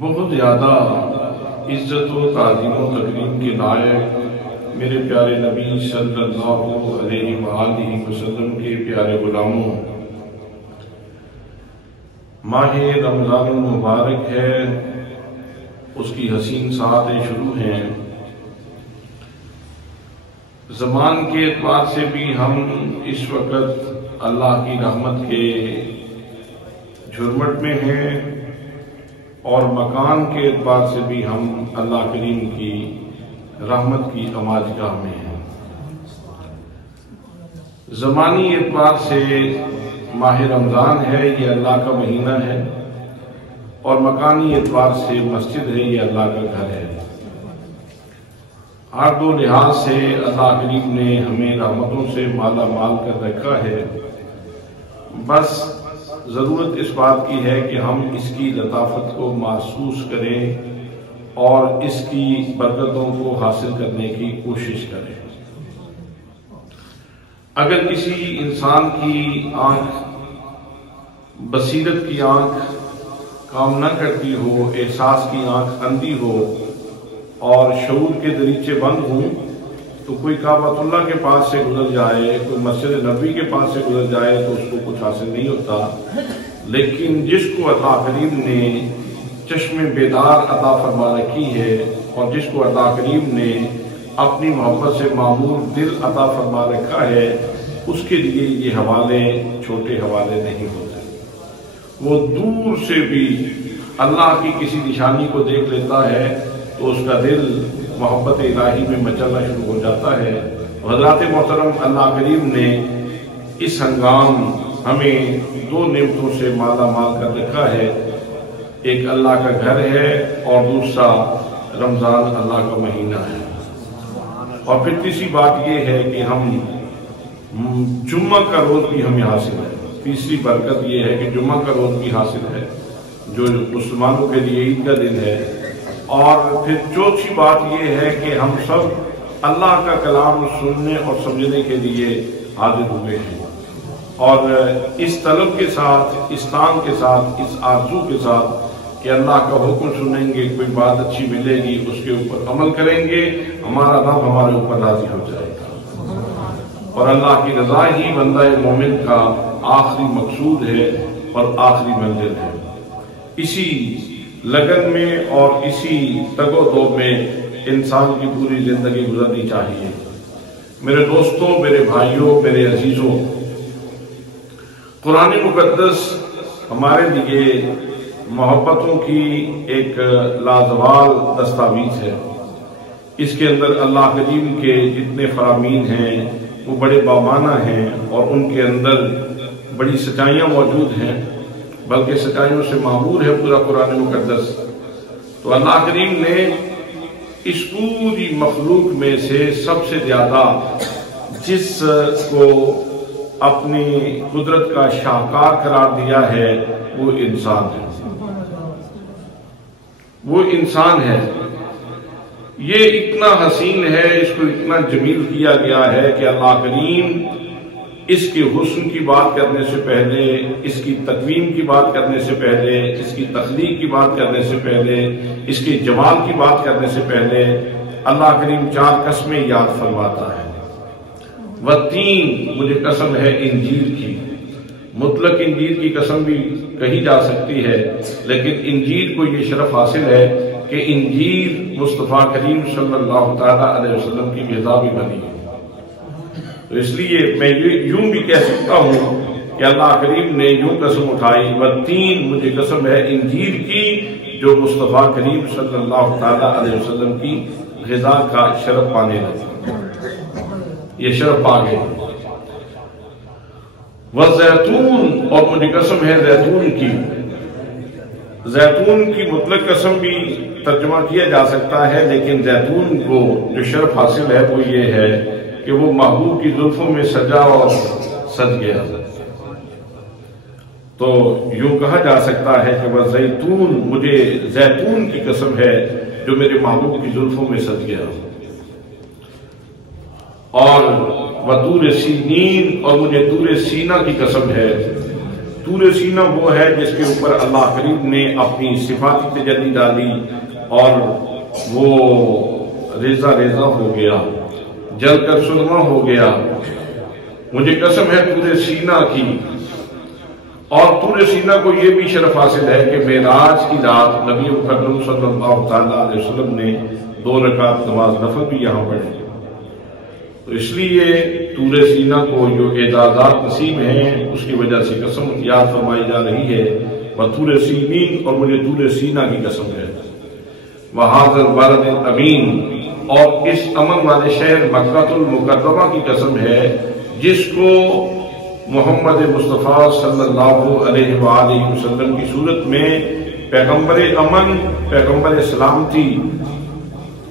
بہت زیادہ عزت و تعظیم و تکریم کے لائق میرے پیارے نبی صلی اللہ علیہ وآلہ وسلم کے پیارے غلاموں، ماہ رمضان المبارک ہے، اس کی حسین ساعتیں شروع ہیں۔ زمان کے اعتبار سے بھی ہم اس وقت اللہ کی رحمت کے جھرمٹ میں ہیں، اور مکان کے اعتبار سے بھی ہم اللہ کریم کی رحمت کی اماجگاہ میں ہیں۔ زمانی اعتبار سے ماہ رمضان ہے، یہ اللہ کا مہینہ ہے، اور مکانی اعتبار سے مسجد ہے، یہ اللہ کا گھر ہے۔ ہر دو لحاظ سے اللہ کریم نے ہمیں رحمتوں سے مالا مال کر رکھا ہے، بس ضرورت اس بات کی ہے کہ ہم اس کی لطافت کو محسوس کریں اور اس کی برکتوں کو حاصل کرنے کی کوشش کریں۔ اگر کسی انسان کی آنکھ، بصیرت کی آنکھ کام نہ کرتی ہو، احساس کی آنکھ اندھی ہو اور شعور کے دریچے بند ہوں، تو کوئی کعبۃ اللہ کے پاس سے گزر جائے، کوئی مسجد نبوی کے پاس سے گزر جائے تو اس کو کچھ حاصل نہیں ہوتا۔ لیکن جس کو عطا کریم نے چشم بیدار عطا فرما رکھی ہے، اور جس کو عطا کریم نے اپنی محبت سے معمور دل عطا فرما رکھا ہے، اس کے لیے یہ حوالے چھوٹے حوالے نہیں ہوتے۔ وہ دور سے بھی اللہ کی کسی نشانی کو دیکھ لیتا ہے تو اس کا دل محبت الہی میں مچلنا شروع ہو جاتا ہے۔ حضرات محترم، اللہ کریم نے اس ہنگام ہمیں دو نعمتوں سے مالا مال کر رکھا ہے، ایک اللہ کا گھر ہے اور دوسرا رمضان اللہ کا مہینہ ہے۔ اور پھر تیسری بات یہ ہے کہ ہم جمعہ کا روز بھی ہمیں حاصل ہے۔ تیسری برکت یہ ہے کہ جمعہ کا روز بھی حاصل ہے، جو مسلمانوں کے لیے عید کا دن ہے۔ اور پھر چوتھی بات یہ ہے کہ ہم سب اللہ کا کلام سننے اور سمجھنے کے لیے حاضر ہوئے ہیں، اور اس طلب کے ساتھ، اس تان کے ساتھ، اس آرزو کے ساتھ کہ اللہ کا حکم سنیں گے، کوئی بات اچھی ملے گی اس کے اوپر عمل کریں گے، ہمارا رب ہمارے اوپر راضی ہو جائے گا، اور اللہ کی رضا ہی بندہ مومن کا آخری مقصود ہے اور آخری منزل ہے۔ اسی لگن میں اور اسی تگ و دو میں انسان کی پوری زندگی گزرنی چاہیے۔ میرے دوستوں، میرے بھائیوں، میرے عزیزوں، قرآن مقدس ہمارے لیے محبتوں کی ایک لازوال دستاویز ہے۔ اس کے اندر اللہ کریم کے جتنے فرامین ہیں وہ بڑے بامانہ ہیں، اور ان کے اندر بڑی سچائیاں موجود ہیں، بلکہ سچائیوں سے معمور ہے پورا قرآن مقدس۔ تو اللہ کریم نے اس پوری مخلوق میں سے سب سے زیادہ جس کو اپنی قدرت کا شاہکار قرار دیا ہے وہ انسان ہے، وہ انسان ہے۔ یہ اتنا حسین ہے، اس کو اتنا جمیل کیا گیا ہے کہ اللہ کریم اس کے حسن کی بات کرنے سے پہلے، اس کی تکوین کی بات کرنے سے پہلے، اس کی تخلیق کی بات کرنے سے پہلے، اس کے جمال کی بات کرنے سے پہلے اللہ کریم 4 قسمیں یاد فرماتا ہے۔ والتین، مجھے قسم ہے انجیل کی، مطلق انجیل کی قسم بھی کہی جا سکتی ہے، لیکن انجیل کو یہ شرف حاصل ہے کہ انجیل مصطفیٰ کریم صلی اللہ تعالیٰ علیہ وسلم کی غذا بھی بنی ہے۔ تو اس لیے میں یوں بھی کہہ سکتا ہوں کہ اللہ کریم نے یوں قسم اٹھائی، والتین، مجھے قسم ہے انجیل کی جو مصطفیٰ کریم صلی اللہ تعالیٰ علیہ وسلم کی غذا کا شرف پانے لگا، یہ شرف پا گئے۔ والزیتون، اور مجھے قسم ہے زیتون کی۔ زیتون کی مطلق قسم بھی ترجمہ کیا جا سکتا ہے، لیکن زیتون کو جو شرف حاصل ہے وہ یہ ہے کہ وہ محبوب کی زلفوں میں سجا اور سج گیا۔ تو یوں کہا جا سکتا ہے کہ والزیتون، مجھے زیتون کی قسم ہے جو میرے محبوب کی زلفوں میں سج گیا۔ اور وطور سینین، اور مجھے طور سینہ کی قسم ہے۔ طور سینہ وہ ہے جس کے اوپر اللہ کریم نے اپنی صفاتی تجلی ڈالی اور وہ ریزہ ریزہ ہو گیا، جل کر سرما ہو گیا۔ مجھے قسم ہے طور سینہ کی۔ اور طور سینہ کو یہ بھی شرف حاصل ہے کہ معراج کی رات نبی مکرم صلی اللہ تعالیٰ علیہ وسلم نے 2 رکعت نماز نفل بھی یہاں پڑھی۔ تو اس لیے طور سینہ کو جو اعزازات نصیب ہیں اس کی وجہ سے قسم یاد فرمائی جا رہی ہے، وطور سینین، اور مجھے طور سینہ کی قسم ہے۔ وہذا البلد الامین، اور اس امن والے شہر مکہ المکرمہ کی قسم ہے جس کو محمد مصطفیٰ صلی اللہ علیہ وآلہ وسلم کی صورت میں پیغمبر امن، پیغمبر سلامتی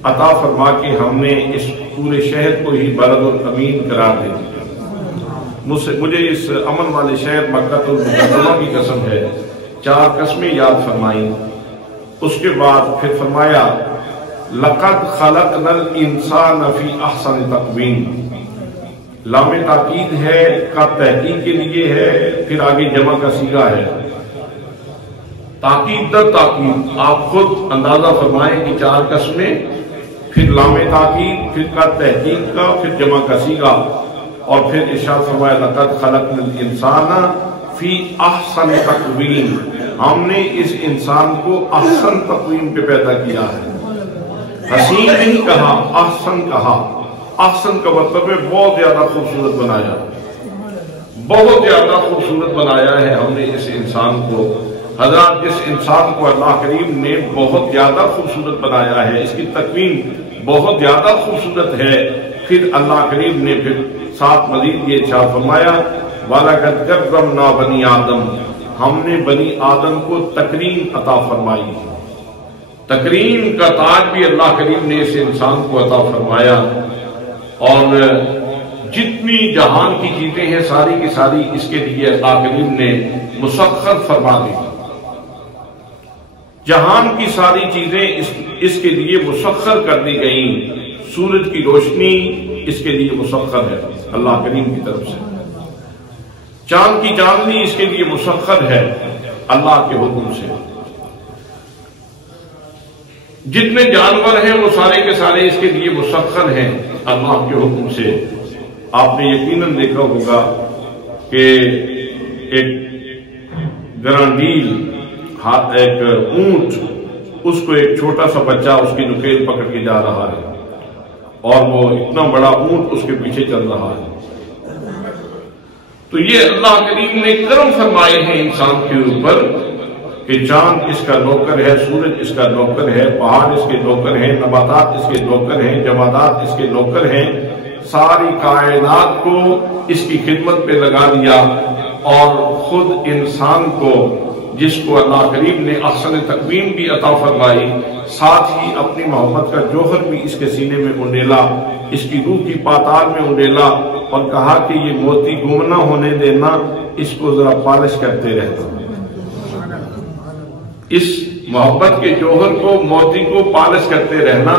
عطا فرما کے ہم نے اس پورے شہر کو ہی بلد الامین قرار دے دیا۔ مجھے اس امن والے شہر مکہ المکرمہ کی قسم ہے۔ 4 قسمیں یاد فرمائیں۔ اس کے بعد پھر فرمایا لقد خلقنا الانسان فی احسن تقویم، لام تاکید ہے، کا تحقیق کے لیے ہے، پھر آگے جمع کا صیغہ ہے، تاکید در تاکید۔ آپ خود اندازہ فرمائیں کہ 4 قسمیں، پھر لام تاکید، پھر کا تحقیق کا، پھر جمع کا صیغہ، اور پھر ارشاد فرمایا لقد خلقنا الانسان فی احسن تقویم، ہم نے اس انسان کو احسن تقویم پہ پیدا کیا ہے۔ حسین نہیں کہا، احسن کہا۔ احسن کا مطلب ہے بہت زیادہ خوبصورت بنایا، بہت زیادہ خوبصورت بنایا ہے ہم نے اس انسان کو۔ حضرات، اس انسان کو اللہ کریم نے بہت زیادہ خوبصورت بنایا ہے، اس کی تکوین بہت زیادہ خوبصورت ہے۔ پھر اللہ کریم نے پھر ساتھ مزید یہ ارشاد فرمایا وَلَقَدْ كَرَّمْنَا بَنِي آدم، ہم نے بنی آدم کو تکریم عطا فرمائی۔ تکریم کا تاج بھی اللہ کریم نے اس انسان کو عطا فرمایا، اور جتنی جہان کی چیزیں ہیں ساری کی ساری اس کے لیے اللہ کریم نے مسخر فرما دی۔ جہان کی ساری چیزیں اس کے لیے مسخر کر دی گئیں۔ سورج کی روشنی اس کے لیے مسخر ہے اللہ کریم کی طرف سے، چاند کی چاندنی اس کے لیے مسخر ہے اللہ کے حکم سے، جتنے جانور ہیں وہ سارے کے سارے اس کے لیے مسخر ہیں اللہ کے حکم سے۔ آپ نے یقیناً دیکھا ہوگا کہ ایک گرانڈیل ایک اونٹ، اس کو ایک چھوٹا سا بچہ اس کی نکیل پکڑ کے جا رہا ہے اور وہ اتنا بڑا اونٹ اس کے پیچھے چل رہا ہے۔ تو یہ اللہ کریم نے کرم فرمائے ہیں انسان کے اوپر کہ چاند اس کا نوکر ہے، سورج اس کا نوکر ہے، پہاڑ اس کے نوکر ہیں، نباتات اس کے نوکر ہیں، جمادات اس کے نوکر ہیں، ساری کائنات کو اس کی خدمت پہ لگا دیا، اور خود انسان کو جس کو اللہ کریم نے احسن تقویم بھی عطا فرمائی، ساتھ ہی اپنی محبت کا جوہر بھی اس کے سینے میں انڈیلا، اس کی روح کی پاتال میں انڈیلا، اور کہا کہ یہ موتی گم نہ ہونے دینا، اس کو ذرا پالش کرتے رہتا۔ اس محبت کے جوہر کو، موتی کو پالش کرتے رہنا،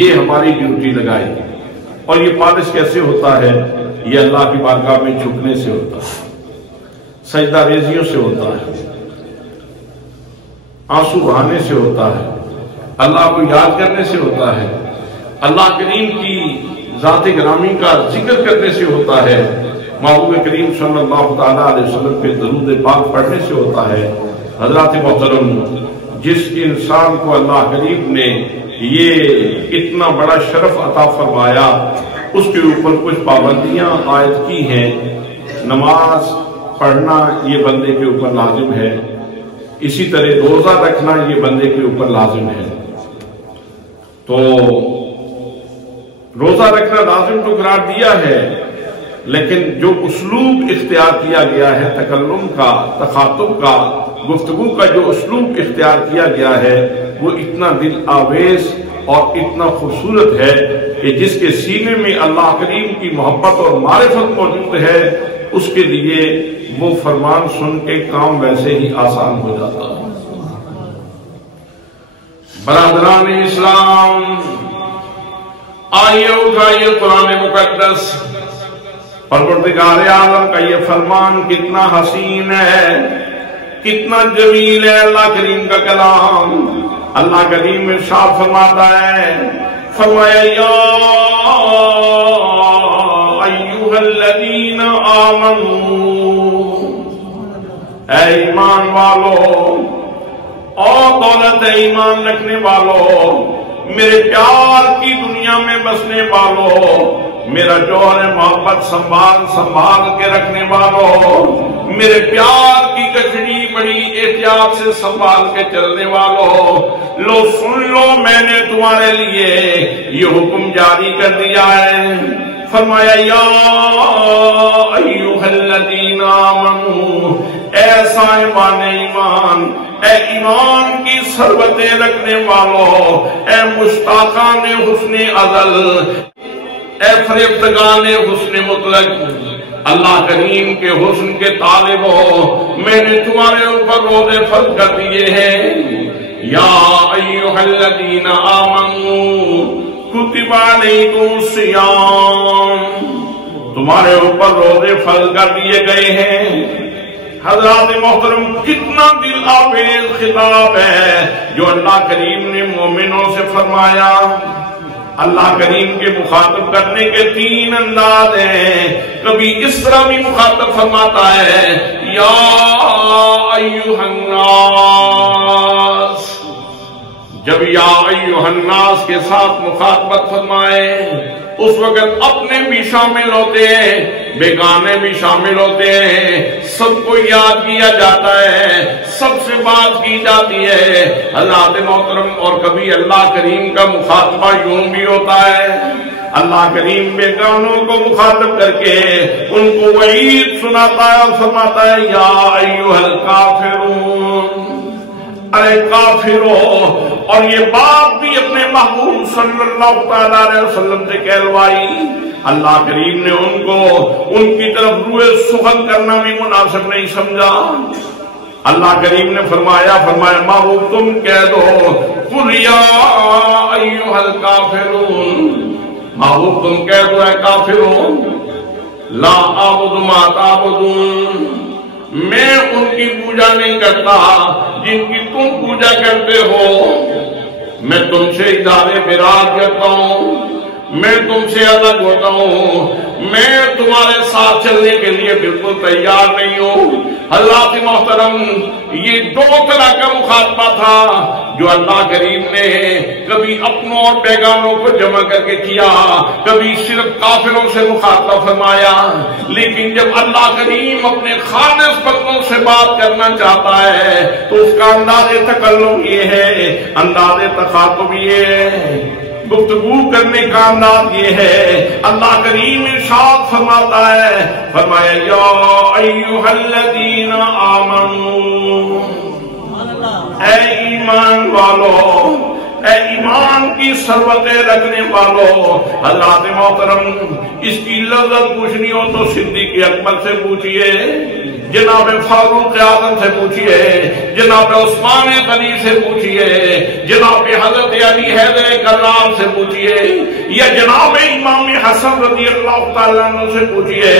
یہ ہماری ڈیوٹی لگائی۔ اور یہ پالش کیسے ہوتا ہے؟ یہ اللہ کی بارگاہ میں جھکنے سے ہوتا ہے، سجدہ ریزیوں سے ہوتا ہے، آنسو بہانے سے ہوتا ہے، اللہ کو یاد کرنے سے ہوتا ہے، اللہ کریم کی ذات گرامی کا ذکر کرنے سے ہوتا ہے، محبوب کریم صلی اللہ تعالیٰ علیہ وسلم کے درود پاک پڑھنے سے ہوتا ہے۔ حضرات محترم، جس انسان کو اللہ کریم نے یہ اتنا بڑا شرف عطا فرمایا، اس کے اوپر کچھ پابندیاں عائد کی ہیں۔ نماز پڑھنا یہ بندے کے اوپر لازم ہے، اسی طرح روزہ رکھنا یہ بندے کے اوپر لازم ہے۔ تو روزہ رکھنا لازم تو قرار دیا ہے، لیکن جو اسلوب اختیار کیا گیا ہے تکلم کا، تخاطب کا، گفتگو کا جو اسلوب اختیار کیا گیا ہے، وہ اتنا دل آویز اور اتنا خوبصورت ہے کہ جس کے سینے میں اللہ کریم کی محبت اور معرفت موجود ہے، اس کے لیے وہ فرمان سن کے کام ویسے ہی آسان ہو جاتا ہے۔ برادران اسلام، آئیے اٹھائیے قرآن مقدس، پروردگار عالم کا یہ فرمان کتنا حسین ہے، کتنا جمیل ہے اللہ کریم کا کلام۔ اللہ کریم ارشاد فرماتا ہے، فرمایا یا ایھا الذین آمنوا، اے ایمان والو اور دولت ایمان رکھنے والو، میرے پیار کی دنیا میں بسنے والو، میرا جوہر محبت سنبھال کے رکھنے والوں، میرے پیار کی گٹھڑی بڑی احتیاط سے سنبھال کے چلنے والوں، لو سن لو، میں نے تمہارے لیے یہ حکم جاری کر دیا ہے۔ فرمایا یا ایھا الذین آمنوا، اے صاحبان ایمان، اے ایمان کی ثروتیں رکھنے والوں، اے مشتاقان حسن ازل، اے فریفتگان حسن مطلق، اللہ کریم کے حسن کے طالب ہو، میں نے تمہارے اوپر روزے فرض کر دیے ہیں۔ یا ایھا الذین آمنوا کتب علیکم الصیام، تمہارے اوپر روزے فرض کر دیے گئے ہیں۔ حضرات محترم، کتنا دل آویز خطاب ہے جو اللہ کریم نے مومنوں سے فرمایا۔ اللہ کریم کے مخاطب کرنے کے تین انداز ہیں۔ کبھی اس طرح بھی مخاطب فرماتا ہے یا ایھا الناس، جب یا ایھا الناس کے ساتھ مخاطبت فرمائے اس وقت اپنے بھی شامل ہوتے ہیں، بیگانے بھی شامل ہوتے ہیں، سب کو یاد کیا جاتا ہے، سب سے بات کی جاتی ہے۔ حضرات محترم، اور کبھی اللہ کریم کا مخاطبہ یوں بھی ہوتا ہے، اللہ کریم بیگانوں کو مخاطب کر کے ان کو وعید سناتا ہے اور فرماتا ہے یا ایھا الکافرون، اے کافرو۔ اور یہ بات بھی اپنے محبوب صلی اللہ تعالیٰ علیہ وسلم سے کہلوائی۔ اللہ کریم نے ان کو ان کی طرف روئے سخن کرنا بھی مناسب نہیں سمجھا۔ اللہ کریم نے فرمایا محبوب تم کہہ دو قل یا ایھا الکافرون، محبوب تم کہہ دو اے کافرون، لا اعبد ما تعبدون، میں ان کی پوجا نہیں کرتا جن کی تم پوجا کرتے ہو، میں تم سے ادارے برات کرتا ہوں، میں تم سے الگ ہوتا ہوں، میں تمہارے ساتھ چلنے کے لیے بالکل تیار نہیں ہوں۔ حضرات محترم، یہ دو طرح کا مخاطبہ تھا جو اللہ کریم نے کبھی اپنوں اور بیگانوں کو جمع کر کے کیا، کبھی صرف کافروں سے مخاطب فرمایا، لیکن جب اللہ کریم اپنے خالص بندوں سے بات کرنا چاہتا ہے تو اس کا انداز تکلم یہ ہے، انداز تخاطب یہ ہے، گفتگو کرنے کا انداز یہ ہے۔ اللہ کریم ارشاد فرماتا ہے، فرمایا یا ایھا الذین آمنو، اے ایمان والو، اے ایمان کی سروتیں رکھنے والو۔ حضرات محترم، اس کی لذت پوچھنی ہو تو صدیق اکبر سے پوچھئے، جناب فاروق اعظم سے پوچھئے، جناب عثمان غنی سے پوچھئے، جناب حضرت علی حیدر کرار سے پوچھئے، یا جناب امام حسن رضی اللہ تعالیٰ عنہ سے پوچھئے،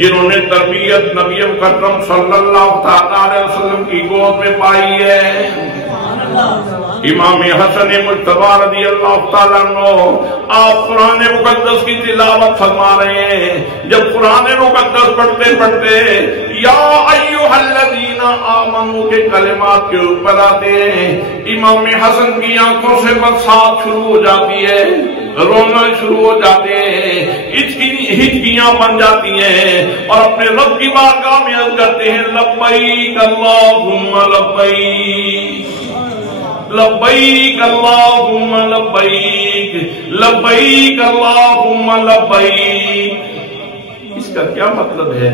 جنہوں نے تربیت نبی مکرم صلی اللہ تعالیٰ علیہ وسلم کی گود میں پائی ہے۔ امام حسن مجتبی رضی اللہ تعالیٰ عنہ، آپ قرآن مقدس کی تلاوت فرما رہے ہیں، جب قرآن مقدس پڑھتے پڑھتے یا ایھا الذین آمنو کے کلمات کے اوپر آتے ہیں، امام حسن کی آنکھوں سے برسات شروع ہو جاتی ہے، رونا شروع ہو جاتے ہیں، ہچکیاں بن جاتی ہیں، اور اپنے رب کی بارگاہ میں عرض کرتے ہیں لبیک اللہم لبیک، لبیک اللہم لبیک، لبیک اللہم لبیک۔ اس کا کیا مطلب ہے؟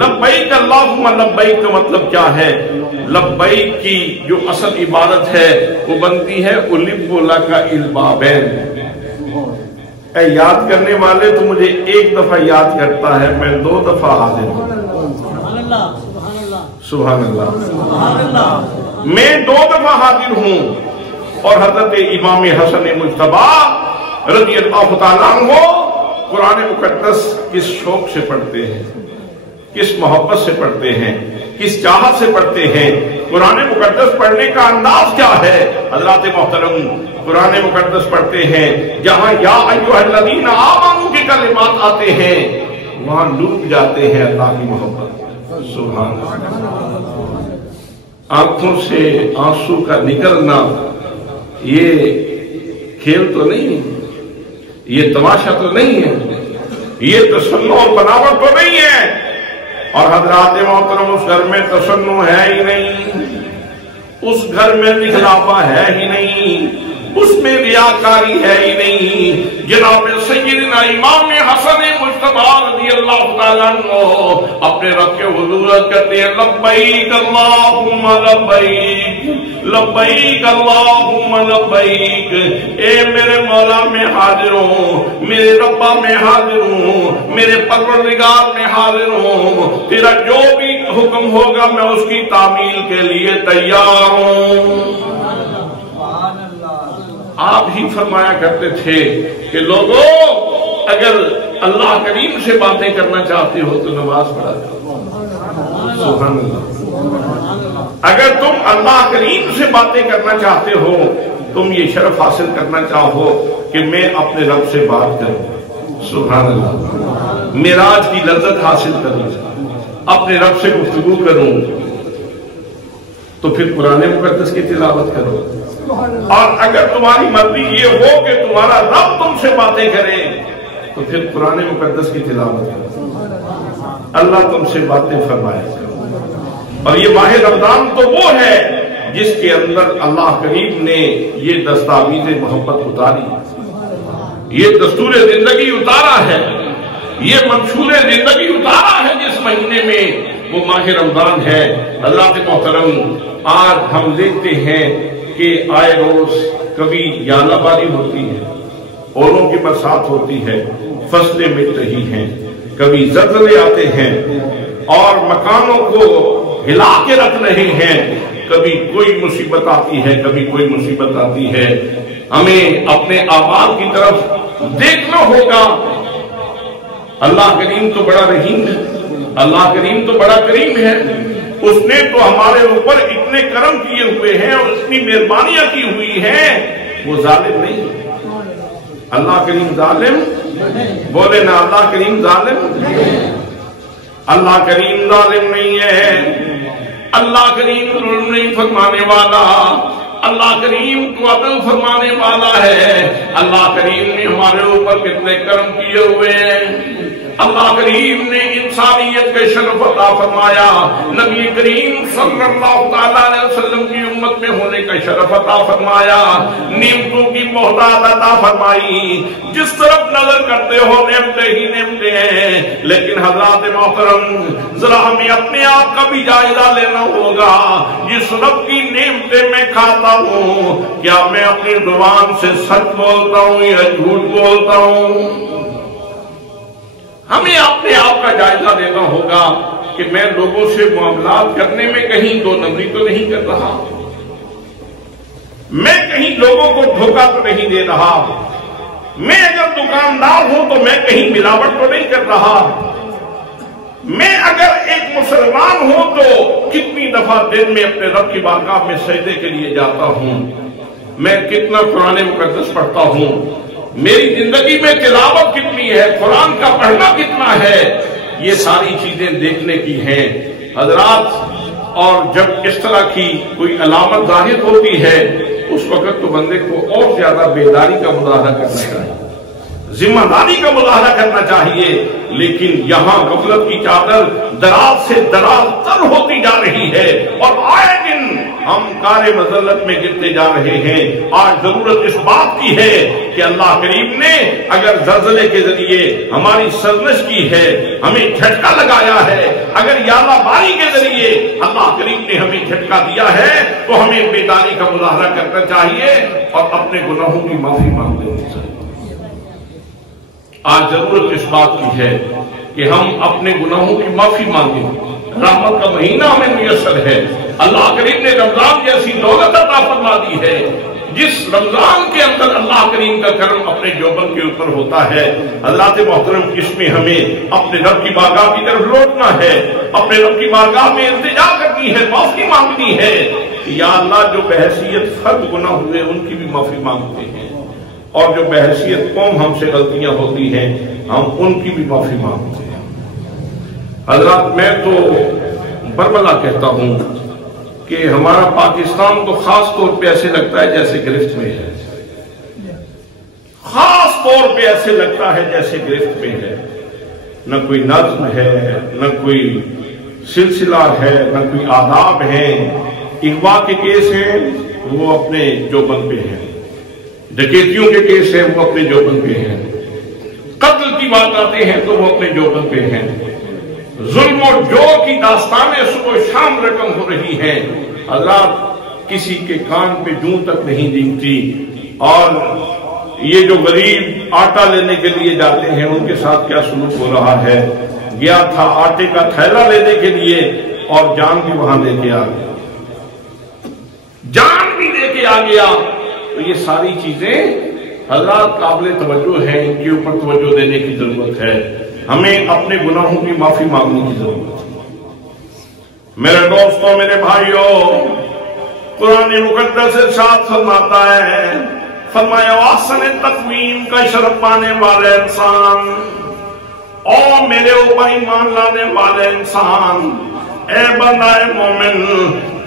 لبیک اللہم لبیک کا مطلب کیا ہے؟ لبیک کی جو اصل عبارت ہے وہ بنتی ہے الف لک البابین۔ اے یاد کرنے والے تو مجھے ایک دفعہ یاد کرتا ہے، میں دو دفعہ حاضر ہوں۔ سبحان اللہ، میں دو دفعہ حاضر ہوں۔ اور حضرت امام حسن مجتبی رضی اللہ تعالیٰ عنہ قرآن مقدس کس شوق سے پڑھتے ہیں، کس محبت سے پڑھتے ہیں، کس چاہت سے پڑھتے ہیں، قرآن مقدس پڑھنے کا انداز کیا ہے؟ حضرات محترم، قرآن مقدس پڑھتے ہیں جہاں یا ایھا الذین آمنو کے کلمات آتے ہیں وہاں ڈوب جاتے ہیں اللہ کی محبت۔ سبحان اللہ، آنکھوں سے آنسو کا نکلنا یہ کھیل تو نہیں، یہ تماشا تو نہیں ہے، یہ تسنن اور بناوٹ تو نہیں ہے۔ اور حضرات محترم، اس گھر میں تسنن ہے ہی نہیں، اس گھر میں دکھلاوا ہے ہی نہیں، اس میں ریاکاری ہے ہی نہیں۔ جناب سیدنا امام حسن مجتبی رضی اللہ تعالیٰ عنہ اپنے رب کے حضور کرتے ہیں لبیک اللہم لبیک، لبیک اللہم لبیک۔ اے میرے مولا میں حاضر ہوں، میرے ربا میں حاضر ہوں، میرے پروردگار میں حاضر ہوں، تیرا جو بھی حکم ہوگا میں اس کی تعمیل کے لیے تیار ہوں۔ آپ ہی فرمایا کرتے تھے کہ لوگوں اگر اللہ کریم سے باتیں کرنا چاہتے ہو تو نماز پڑھا کرو۔ سبحان اللہ، اگر تم اللہ کریم سے باتیں کرنا چاہتے ہو، تم یہ شرف حاصل کرنا چاہو کہ میں اپنے رب سے بات کروں، سبحان اللہ، معراج کی لذت حاصل کروں، اپنے رب سے گفتگو کروں، تو پھر قرآن مقدس کی تلاوت کرو۔ اور اگر تمہاری مرضی یہ ہو کہ تمہارا رب تم سے باتیں کرے تو پھر قرآن مقدس کی تلاوت کرو، اللہ تم سے باتیں فرمائے۔ اور یہ ماہ رمضان تو وہ ہے جس کے اندر اللہ کریم نے یہ دستاویز محبت اتاری، یہ دستور زندگی اتارا ہے، یہ منشور زندگی اتارا ہے جس مہینے میں، وہ ماہ رمضان ہے۔ حضرات محترم، آج ہم دیکھتے ہیں کہ آئے روز کبھی یالہ باری ہوتی ہے، اولوں کی برسات ہوتی ہے، فصلیں مٹ رہی ہیں، کبھی زلزلے آتے ہیں اور مکانوں کو ہلا کے رکھ رہے ہیں، کبھی کوئی مصیبت آتی ہے، کبھی کوئی مصیبت آتی ہے۔ ہمیں اپنے اعمال کی طرف دیکھنا ہوگا۔ اللہ کریم تو بڑا رحیم ہے، اللہ کریم تو بڑا کریم ہے، اس نے تو ہمارے اوپر اتنے کرم کیے ہوئے ہیں اور اتنی مہربانیاں کی ہوئی ہیں وہ ظالم نہیں ہے۔ اللہ کریم ظالم بولے نا، اللہ کریم ظالم، اللہ کریم ظالم نہیں ہے، اللہ کریم ظلم نہیں فرمانے والا، اللہ کریم تو عدل فرمانے والا ہے۔ اللہ کریم نے ہمارے اوپر کتنے کرم کیے ہوئے ہیں، اللہ کریم نے انسانیت کے شرف عطا فرمایا، نبی کریم صلی اللہ تعالیٰ علیہ وسلم کی امت میں ہونے کا شرف عطا فرمایا، نعمتوں کی بہتات عطا فرمائی، جس طرف نظر کرتے ہو نعمتیں ہی نعمتیں ہیں۔ لیکن حضرات محترم، ذرا ہمیں اپنے آپ کا بھی جائزہ لینا ہوگا، جس رب کی نعمتیں میں کھاتا ہوں، کیا میں اپنی زبان سے سچ بولتا ہوں یا جھوٹ بولتا ہوں؟ ہمیں اپنے آپ کا جائزہ لینا ہوگا کہ میں لوگوں سے معاملات کرنے میں کہیں دو نمبری تو نہیں کر رہا، میں کہیں لوگوں کو دھوکہ تو نہیں دے رہا، میں اگر دکاندار ہوں تو میں کہیں ملاوٹ تو نہیں کر رہا، میں اگر ایک مسلمان ہوں تو کتنی دفعہ دن میں اپنے رب کی بارگاہ میں سجدے کے لیے جاتا ہوں، میں کتنا قرآن مقدس پڑھتا ہوں، میری زندگی میں تلاوت کتنی ہے، قرآن کا پڑھنا کتنا ہے، یہ ساری چیزیں دیکھنے کی ہیں حضرات۔ اور جب اس طرح کی کوئی علامت ظاہر ہوتی ہے اس وقت تو بندے کو اور زیادہ بیداری کا مظاہرہ کرنا چاہیے، ذمہ داری کا مظاہرہ کرنا چاہیے۔ لیکن یہاں غفلت کی چادر دراز سے دراز تر ہوتی جا رہی ہے اور آئے دن ہم کار مذلت میں گرتے جا رہے ہیں۔ آج ضرورت اس بات کی ہے کہ اللہ کریم نے اگر زلزلے کے ذریعے ہماری سرنش کی ہے، ہمیں جھٹکا لگایا ہے، اگر یالہ باری کے ذریعے اللہ کریم نے ہمیں جھٹکا دیا ہے تو ہمیں بیداری کا مظاہرہ کرنا چاہیے اور اپنے گناہوں کی معافی مانگ لینی چاہیے۔ آج ضرورت اس بات کی ہے کہ ہم اپنے گناہوں کی معافی مانگیں۔ رحمت کا مہینہ ہمیں میسر ہے، اللہ کریم نے رمضان جیسی دولت عطا فرما دی ہے، جس رمضان کے اندر اللہ کریم کا کرم اپنے جوبن کے اوپر ہوتا ہے۔ حضرات محترم، اس میں ہمیں اپنے رب کی بارگاہ کی طرف لوٹنا ہے، اپنے رب کی بارگاہ میں التجا کرنی ہے، معافی مانگنی ہے کہ یا اللہ جو بحیثیت فرد گناہ ہوئے ان کی بھی معافی مانگتے ہیں، اور جو بحیثیت قوم ہم سے غلطیاں ہوتی ہیں ہم ان کی بھی معافی مانگتے ہیں۔ حضرات، میں تو برملا کہتا ہوں کہ ہمارا پاکستان تو خاص طور پہ ایسے لگتا ہے جیسے گرفت میں ہے، خاص طور پہ ایسے لگتا ہے جیسے گرفت میں ہے، نہ کوئی نظم ہے، نہ کوئی سلسلہ ہے، نہ کوئی آداب ہیں۔ اغوا کے کیس ہیں وہ اپنے جوبن پہ ہیں، ڈکیتیوں کے کیس ہیں وہ اپنے جوبن پہ ہیں، قتل کی بات آتے ہیں تو وہ اپنے جوبن پہ ہیں، ظلم و جور کی داستانیں صبح شام رقم ہو رہی ہیں۔ حضرات، کسی کے کان پہ جوں تک نہیں دکھتی، اور یہ جو غریب آٹا لینے کے لیے جاتے ہیں ان کے ساتھ کیا سلوک ہو رہا ہے۔ گیا تھا آٹے کا تھیلا لینے کے لیے اور جان بھی وہاں لے کے آ گیا، جان بھی لے کے آ گیا۔ تو یہ ساری چیزیں حضرات قابل توجہ ہیں، ان کے اوپر توجہ دینے کی ضرورت ہے، ہمیں اپنے گناہوں کی معافی مانگنے کی ضرورت ہے۔ میرے دوستوں، میرے بھائیوں، قرآن مقدس ارشاد فرماتا ہے، فرمایا احسن تقویم کا شرف پانے والے انسان، اور میرے اوپر ایمان لانے والے انسان، اے بندہ مومن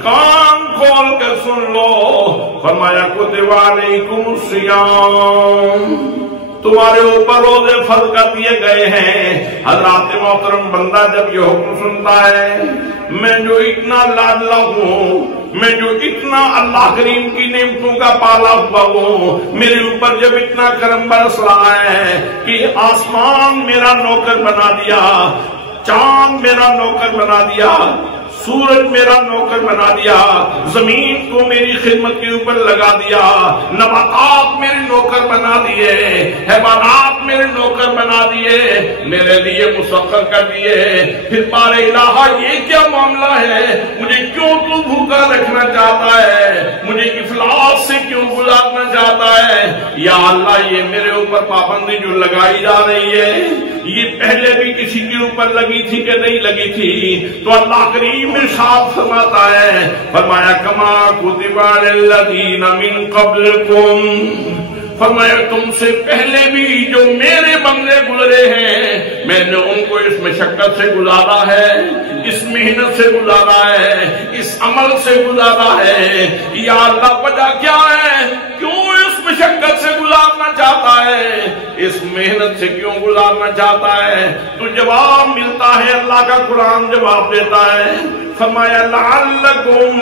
کان کھول کے سن لو، فرمایا کتب علیکم الصیام، تمہارے اوپر روزے فرض کر دیے گئے ہیں۔ حضرات محترم، بندہ جب یہ حکم سنتا ہے، میں جو اتنا لاڈلا ہوں، میں جو اتنا اللہ کریم کی نعمتوں کا پالا ہوا ہوں، میرے اوپر جب اتنا کرم برس رہا ہے کہ آسمان میرا نوکر بنا دیا، چاند میرا نوکر بنا دیا، سورج میرا نوکر بنا دیا، زمین کو میری خدمت کے اوپر لگا دیا، نباتات میرے نوکر بنا دیے، حیوانات میرے نوکر بنا دیے، میرے لیے مسخر کر دیے، پھر بارے الہا یہ کیا معاملہ ہے؟ مجھے کیوں تو بھوکا رکھنا چاہتا ہے؟ مجھے افلاس سے کیوں گزارنا چاہتا ہے؟ یا اللہ، یہ میرے اوپر پابندی جو لگائی جا رہی ہے یہ پہلے بھی کسی کے اوپر لگی تھی کہ نہیں لگی تھی؟ تو اللہ کریم ارشاد فرماتا ہے، فرمایا کما کتب علی الذین من قبلکم، فرمایا تم سے پہلے بھی جو میرے بندے گزرے ہیں میں نے ان کو اس مشقت سے گزارا ہے، اس محنت سے گزارا ہے، اس عمل سے گزارا ہے۔ یا اللہ وجہ کیا ہے؟ کیوں اس مشقت سے گزارنا چاہتا ہے؟ اس محنت سے کیوں گزارنا چاہتا ہے؟ تو جواب ملتا ہے، اللہ کا قرآن جواب دیتا ہے، فرمایا لعلکم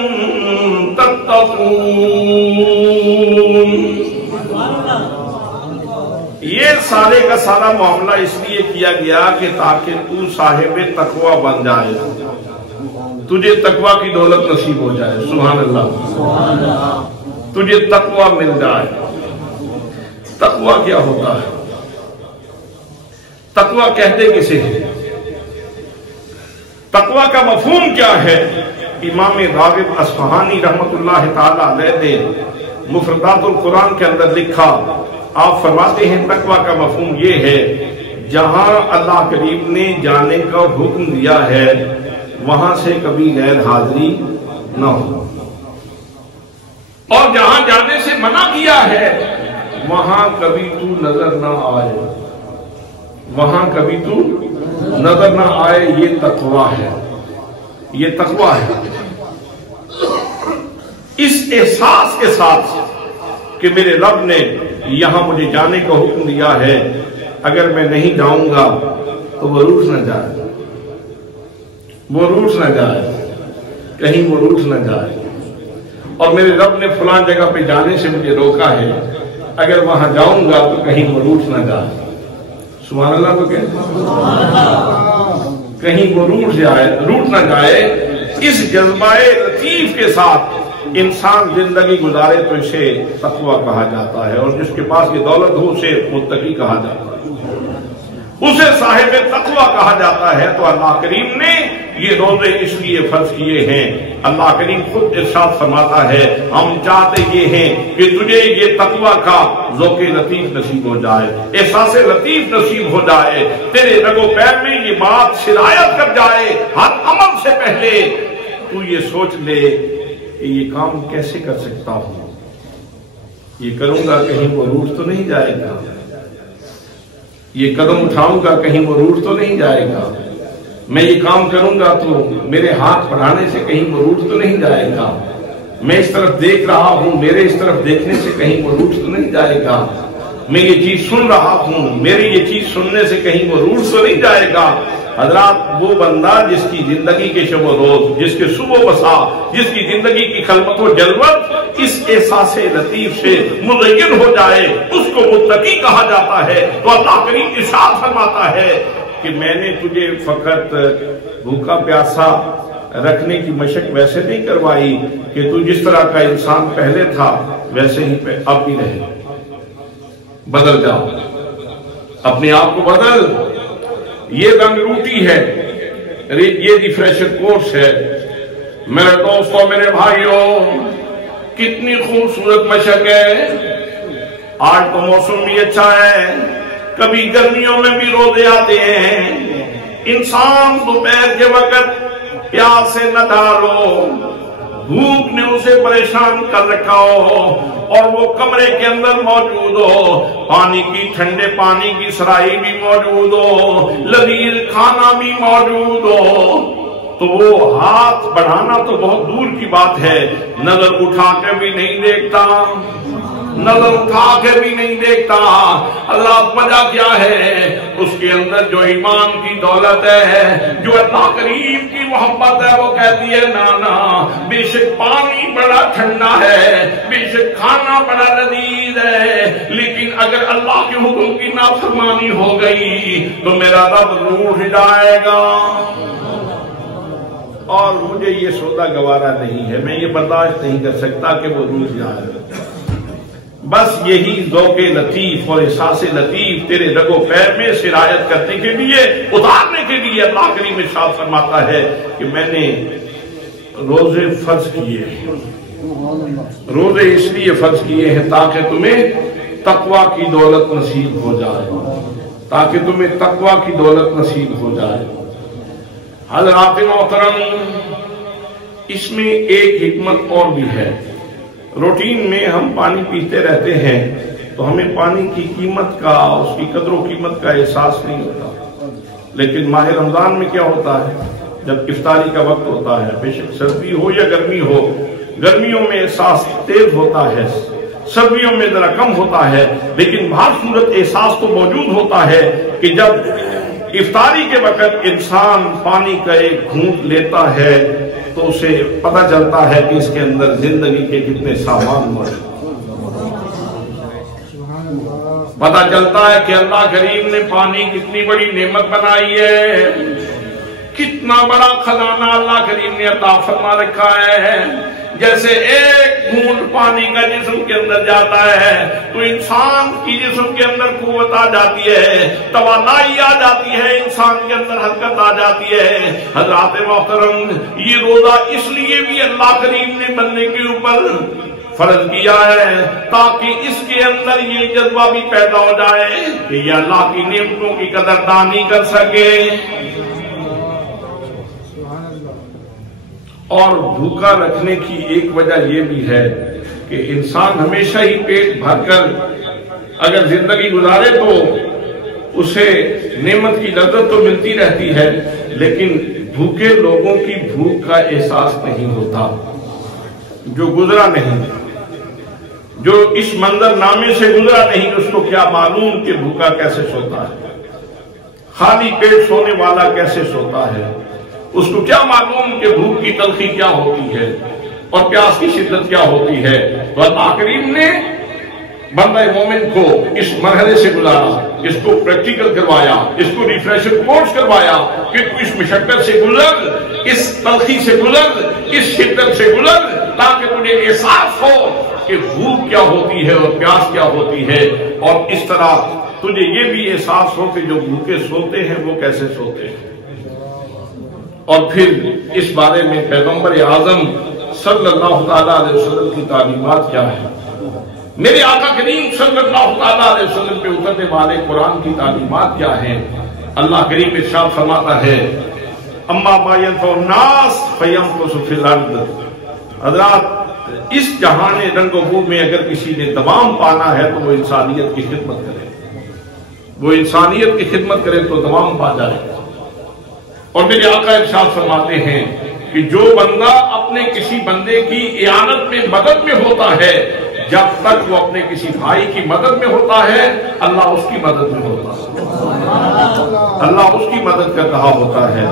تتقون۔ یہ سارے کا سارا معاملہ اس لیے کیا گیا کہ تاکہ تو صاحب تقوی بن جائے، تجھے تقوی کی دولت نصیب ہو جائے۔ سبحان اللہ، تجھے تقوی مل جائے۔ تقوی کیا ہوتا ہے؟ تقوی کہتے کسے ہیں؟ تقوی کا مفہوم کیا ہے؟ امام راغب اصفہانی رحمت اللہ تعالی علیہ نے مفردات القرآن کے اندر لکھا، آپ فرماتے ہیں تقوی کا مفہوم یہ ہے جہاں اللہ کریم نے جانے کا حکم دیا ہے وہاں سے کبھی غیر حاضری نہ ہو، اور جہاں جانے سے منع کیا ہے وہاں کبھی تو نظر نہ آئے، وہاں کبھی تو نظر نہ آئے۔ یہ تقوی ہے، یہ تقوی ہے۔ اس احساس کے ساتھ کہ میرے رب نے یہاں مجھے جانے کا حکم دیا ہے، اگر میں نہیں جاؤں گا تو وہ روٹ نہ جائے، وہ روٹ نہ جائے، کہیں وہ روٹ نہ جائے، اور میرے رب نے فلان جگہ پہ جانے سے مجھے روکا ہے، اگر وہاں جاؤں گا تو کہیں وہ روٹ نہ جائے۔ سبحان اللہ تو کہتے کہیں وہ روٹ نہ جائے۔ اس جذبہ لطیف کے ساتھ انسان زندگی گزارے تو اسے تقوی کہا جاتا ہے، اور جس کے پاس یہ دولت ہو اسے متقی کہا جاتا ہے، اسے صاحب تقوی کہا جاتا ہے۔ تو اللہ کریم نے یہ روزے اس لیے فرض کیے ہیں۔ اللہ کریم خود ارشاد فرماتا ہے، ہم چاہتے یہ ہیں کہ تجھے یہ تقوی کا ذوق لطیف نصیب ہو جائے، احساس لطیف نصیب ہو جائے، تیرے رگ و پیر میں یہ بات سرایت کر جائے۔ ہر عمل سے پہلے تو یہ سوچ لے کہ یہ کام کیسے کر سکتا ہوں، یہ کروں گا کہیں وہ روٹ تو نہیں جائے گا، یہ قدم اٹھاؤں گا کہیں وہ روٹ تو نہیں جائے گا، میں یہ کام کروں گا تو میرے ہاتھ بڑھانے سے کہیں وہ روٹ تو نہیں جائے گا، میں اس طرف دیکھ رہا ہوں میرے اس طرف دیکھنے سے کہیں وہ روٹ تو نہیں جائے گا، میں یہ چیز سن رہا ہوں میری یہ چیز سننے سے کہیں وہ روٹ تو نہیں جائے گا۔ حضرات وہ بندہ جس کی زندگی کے شب و روز، جس کے صبح و مساء، جس کی زندگی کی خلوت و جلوت اس احساس لطیف سے مزین ہو جائے، اس کو متقی کہا جاتا ہے۔ تو اللہ کریم ارشاد فرماتا ہے کہ میں نے تجھے فقط بھوکا پیاسا رکھنے کی مشق ویسے نہیں کروائی کہ تو جس طرح کا انسان پہلے تھا ویسے ہی اب بھی رہے، بدل جاؤ، اپنے آپ کو بدل۔ یہ رنگ روٹی ہے، یہ ریفریشر کورس ہے۔ میرے دوستوں، میرے بھائیوں، کتنی خوبصورت مشق ہے۔ آج تو موسم بھی اچھا ہے، کبھی گرمیوں میں بھی روزے آتے ہیں۔ انسان دوپہر کے وقت پیاس سے نہ ڈالو، بھوک نے اسے پریشان کر رکھا ہو اور وہ کمرے کے اندر موجود ہو، پانی کی ٹھنڈے پانی کی سرائی بھی موجود ہو، لذیذ کھانا بھی موجود ہو، تو وہ ہاتھ بڑھانا تو بہت دور کی بات ہے، نظر اٹھا کے بھی نہیں دیکھتا، نظر اٹھا کے بھی نہیں دیکھتا۔ اللہ وجہ کیا ہے؟ اس کے اندر جو ایمان کی دولت ہے، جو اللہ کریم کی محبت ہے، وہ کہتی ہے نانا بے شک پانی بڑا ٹھنڈا ہے، بے شک کھانا بڑا لذیذ ہے، لیکن اگر اللہ کے حکم کی نافرمانی ہو گئی تو میرا رب روٹھ جائے گا، اور مجھے یہ سودا گوارا نہیں ہے، میں یہ برداشت نہیں کر سکتا کہ وہ روٹھ جائے گا۔ بس یہی ذوق لطیف اور احساس لطیف تیرے رگ و پیر میں سرایت کرنے کے لیے، اتارنے کے لیے اللہ کریم ارشاد فرماتا ہے کہ میں نے روزے فرض کیے ہیں۔ روزے اس لیے فرض کیے ہیں تاکہ تمہیں تقوی کی دولت نصیب ہو جائے، تاکہ تمہیں تقوی کی دولت نصیب ہو جائے۔ حضرات محترم، اس میں ایک حکمت اور بھی ہے۔ روٹین میں ہم پانی پیتے رہتے ہیں تو ہمیں پانی کی قیمت کا، اس کی قدر و قیمت کا احساس نہیں ہوتا، لیکن ماہ رمضان میں کیا ہوتا ہے؟ جب افطاری کا وقت ہوتا ہے، بے شک سردی ہو یا گرمی ہو، گرمیوں میں احساس تیز ہوتا ہے، سردیوں میں ذرا کم ہوتا ہے، لیکن ہر صورت احساس تو موجود ہوتا ہے کہ جب افطاری کے وقت انسان پانی کا ایک گھونٹ لیتا ہے تو اسے پتہ چلتا ہے کہ اس کے اندر زندگی کے کتنے سامان موجود، پتہ چلتا ہے کہ اللہ کریم نے پانی کتنی بڑی نعمت بنائی ہے، کتنا بڑا خزانہ اللہ کریم نے عطا فرما رکھا ہے۔ جیسے ایک گھونٹ پانی کا جسم کے اندر جاتا ہے تو انسان کی جسم کے اندر قوت آ جاتی ہے، توانائی آ جاتی ہے، انسان کے اندر حرکت آ جاتی ہے۔ حضرات محترم، یہ روزہ اس لیے بھی اللہ کریم نے بندے کے اوپر فرض کیا ہے تاکہ اس کے اندر یہ جذبہ بھی پیدا ہو جائے کہ یہ اللہ کی نعمتوں کی قدردانی کر سکے۔ اور بھوکا رکھنے کی ایک وجہ یہ بھی ہے کہ انسان ہمیشہ ہی پیٹ بھر کر اگر زندگی گزارے تو اسے نعمت کی لذت تو ملتی رہتی ہے، لیکن بھوکے لوگوں کی بھوک کا احساس نہیں ہوتا۔ جو گزرا نہیں، جو اس منظر نامے سے گزرا نہیں، اس کو کیا معلوم کہ بھوکا کیسے سوتا ہے، خالی پیٹ سونے والا کیسے سوتا ہے، اس کو کیا معلوم کہ بھوک کی تلخی کیا ہوتی ہے اور پیاس کی شدت کیا ہوتی ہے۔ تو اللہ کریم نے بندہ مومن کو اس مرحلے سے گزارا، اس کو پریکٹیکل کروایا، اس کو ریفریشر کورس کروایا کہ تو اس مشقت سے گزر، اس تلخی سے گزر، اس شدت سے گزر، تاکہ تجھے احساس ہو کہ بھوک کیا ہوتی ہے اور پیاس کیا ہوتی ہے، اور اس طرح تجھے یہ بھی احساس ہو کہ جو بھوکے سوتے ہیں وہ کیسے سوتے ہیں۔ اور پھر اس بارے میں پیغمبر اعظم صلی اللہ تعالیٰ علیہ وسلم کی تعلیمات کیا ہے، میرے آقا کریم صلی اللہ تعالیٰ علیہ وسلم پہ اترنے والے قرآن کی تعلیمات کیا ہیں۔ اللہ کریم ارشاد فرماتا ہے اما ما ينفع الناس فيمكث في الارض۔ حضرات، اس جہان رنگ و بو میں اگر کسی نے دوام پانا ہے تو وہ انسانیت کی خدمت کرے، وہ انسانیت کی خدمت کرے تو دوام پا جائے گا۔ اور میرے آقا ارشاد فرماتے ہیں کہ جو بندہ اپنے کسی بندے کی اعانت میں مدد میں ہوتا ہے، جب تک وہ اپنے کسی بھائی کی مدد میں ہوتا ہے، اللہ اس کی مدد میں ہوتا ہے، اللہ اس کی مدد کر رہا ہوتا ہے۔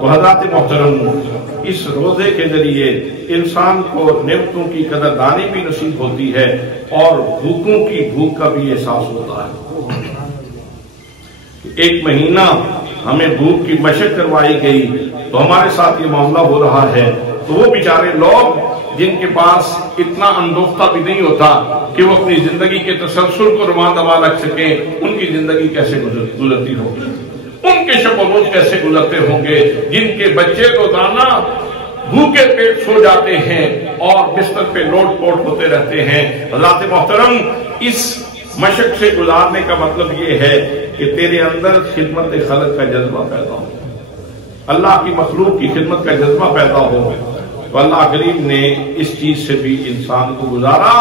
تو حضرات محترم، اس روزے کے ذریعے انسان کو نعمتوں کی قدردانی بھی نصیب ہوتی ہے اور بھوکوں کی بھوک کا بھی احساس ہوتا ہے۔ ایک مہینہ ہمیں بھوک کی مشق کروائی گئی تو ہمارے ساتھ یہ معاملہ ہو رہا ہے، تو وہ بیچارے لوگ جن کے پاس اتنا اندوختہ بھی نہیں ہوتا کہ وہ اپنی زندگی کے تسلسل کو رواں دوا رکھ سکیں، ان کی زندگی کیسے گزرتی ہوگی، ان کے شب و روز کیسے گزرتے ہوں گے، جن کے بچے روزانہ بھوکے پیٹ سو جاتے ہیں اور بستر پہ لوٹ پوٹ ہوتے رہتے ہیں۔ حضرات محترم، اس مشق سے گزارنے کا مطلب یہ ہے کہ تیرے اندر خدمت خلق کا جذبہ پیدا ہو، اللہ کی مخلوق کی خدمت کا جذبہ پیدا ہو۔ تو اللہ کریم نے اس چیز سے بھی انسان کو گزارا،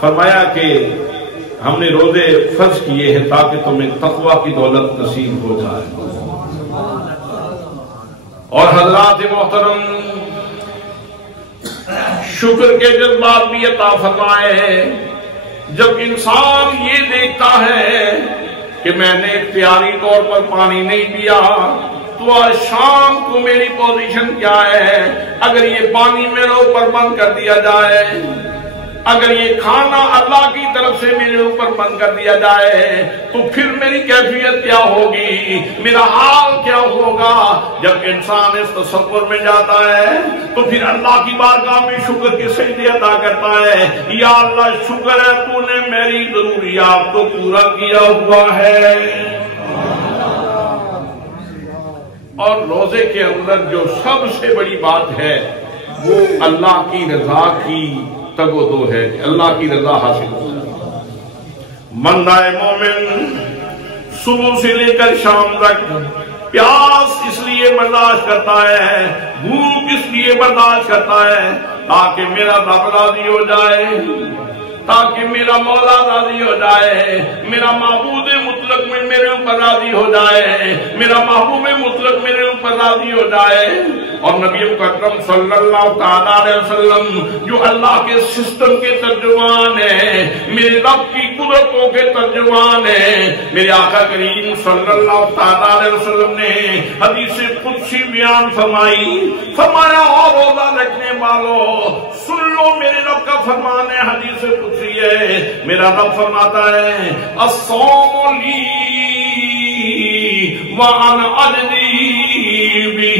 فرمایا کہ ہم نے روزے فرض کیے ہیں تاکہ تمہیں تقوی کی دولت نصیب ہو جائے۔ اور حضرات محترم، شکر کے جذبات بھی عطا فرمائے ہیں۔ جب انسان یہ دیکھتا ہے کہ میں نے اختیاری طور پر پانی نہیں پیا تو آج شام کو میری پوزیشن کیا ہے، اگر یہ پانی میرے اوپر بند کر دیا جائے، اگر یہ کھانا اللہ کی طرف سے میرے اوپر بند کر دیا جائے تو پھر میری کیفیت کیا ہوگی، میرا حال کیا ہوگا۔ جب انسان اس تصور میں جاتا ہے تو پھر اللہ کی بارگاہ میں شکر کی سجدے ادا کرتا ہے، یا اللہ شکر ہے تو نے میری ضروریات کو پورا کیا ہوا ہے۔ اور روزے کے اندر جو سب سے بڑی بات ہے وہ اللہ کی رضا کی تگ و دو ہے، اللہ کی رضا حاصل ہو جائے۔ بندہ مومن صبح سے لے کر شام تک پیاس اس لیے برداشت کرتا ہے، بھوک اس لیے برداشت کرتا ہے تاکہ میرا رب راضی ہو جائے، تاکہ میرا مولا راضی ہو جائے، میرا معبود مطلق میں میرے اوپر راضی ہو جائے، میرا محبوب مطلق میرے اوپر راضی ہو جائے۔ اور نبی اکرم صلی اللہ تعالیٰ علیہ وسلم جو اللہ کے سسٹم کے ترجمان ہیں، میرے رب کی قدرتوں کے ترجمان ہیں، میرے آقا کریم صلی اللہ تعالیٰ علیہ وسلم نے حدیث قدسی بیان فرمایا اور روزہ رکھنے والوں سن لو، میرے رب کا فرمان ہے، حدیث قدسی ہے، میرا رب فرماتا ہے الصوم لی وانا اجزی بہ،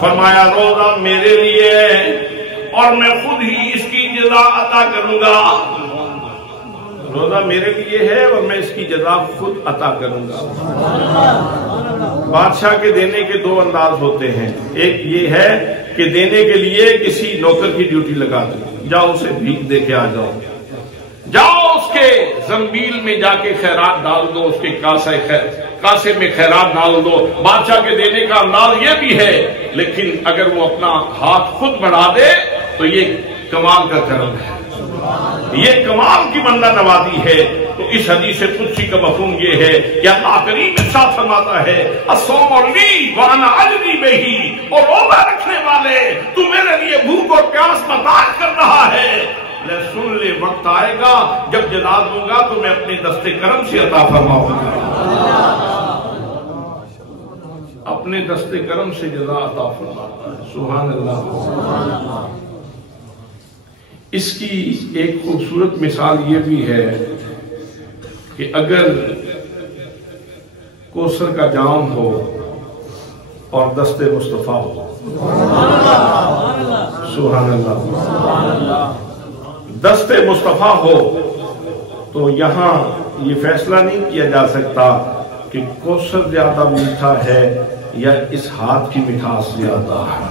فرمایا روزہ میرے لیے اور میں خود ہی اس کی جزا عطا کروں گا، روزہ میرے لیے ہے اور میں اس کی جزا خود عطا کروں گا۔ بادشاہ کے دینے کے دو انداز ہوتے ہیں، ایک یہ ہے کہ دینے کے لیے کسی نوکر کی ڈیوٹی لگا دو، جاؤ اسے بھیک دے کے آ جاؤ، جاؤ اس کے زنبیل میں جا کے خیرات ڈال دو، اس کے کاسے میں خیرات ڈال دو۔ بادشاہ کے دینے کا انداز یہ بھی ہے، لیکن اگر وہ اپنا ہاتھ خود بڑھا دے تو یہ کمال کا کرم ہے، یہ کمال کی بندہ نوازی ہے۔ تو اس حدیث قدسی کا مفہوم یہ ہے کہ اللہ کریم ارشاد فرماتا ہے الصوم لی وانا اجزی بہ، اور روزہ رکھنے والے تو میرے لیے بھوک اور پیاس برداشت کر رہا ہے، لے سن لے وقت آئے گا جب جزا دوں گا تو میں اپنے دست کرم سے عطا فرماؤں گا، اپنے دست کرم سے جزا عطا فرماتا ہے۔ سبحان اللہ۔ اس کی ایک خوبصورت مثال یہ بھی ہے کہ اگر کوثر کا جام ہو اور دست مصطفیٰ ہو، سبحان اللہ، دست مصطفیٰ ہو تو یہاں یہ فیصلہ نہیں کیا جا سکتا کہ کوثر زیادہ میٹھا ہے یا اس ہاتھ کی مٹھاس زیادہ ہے،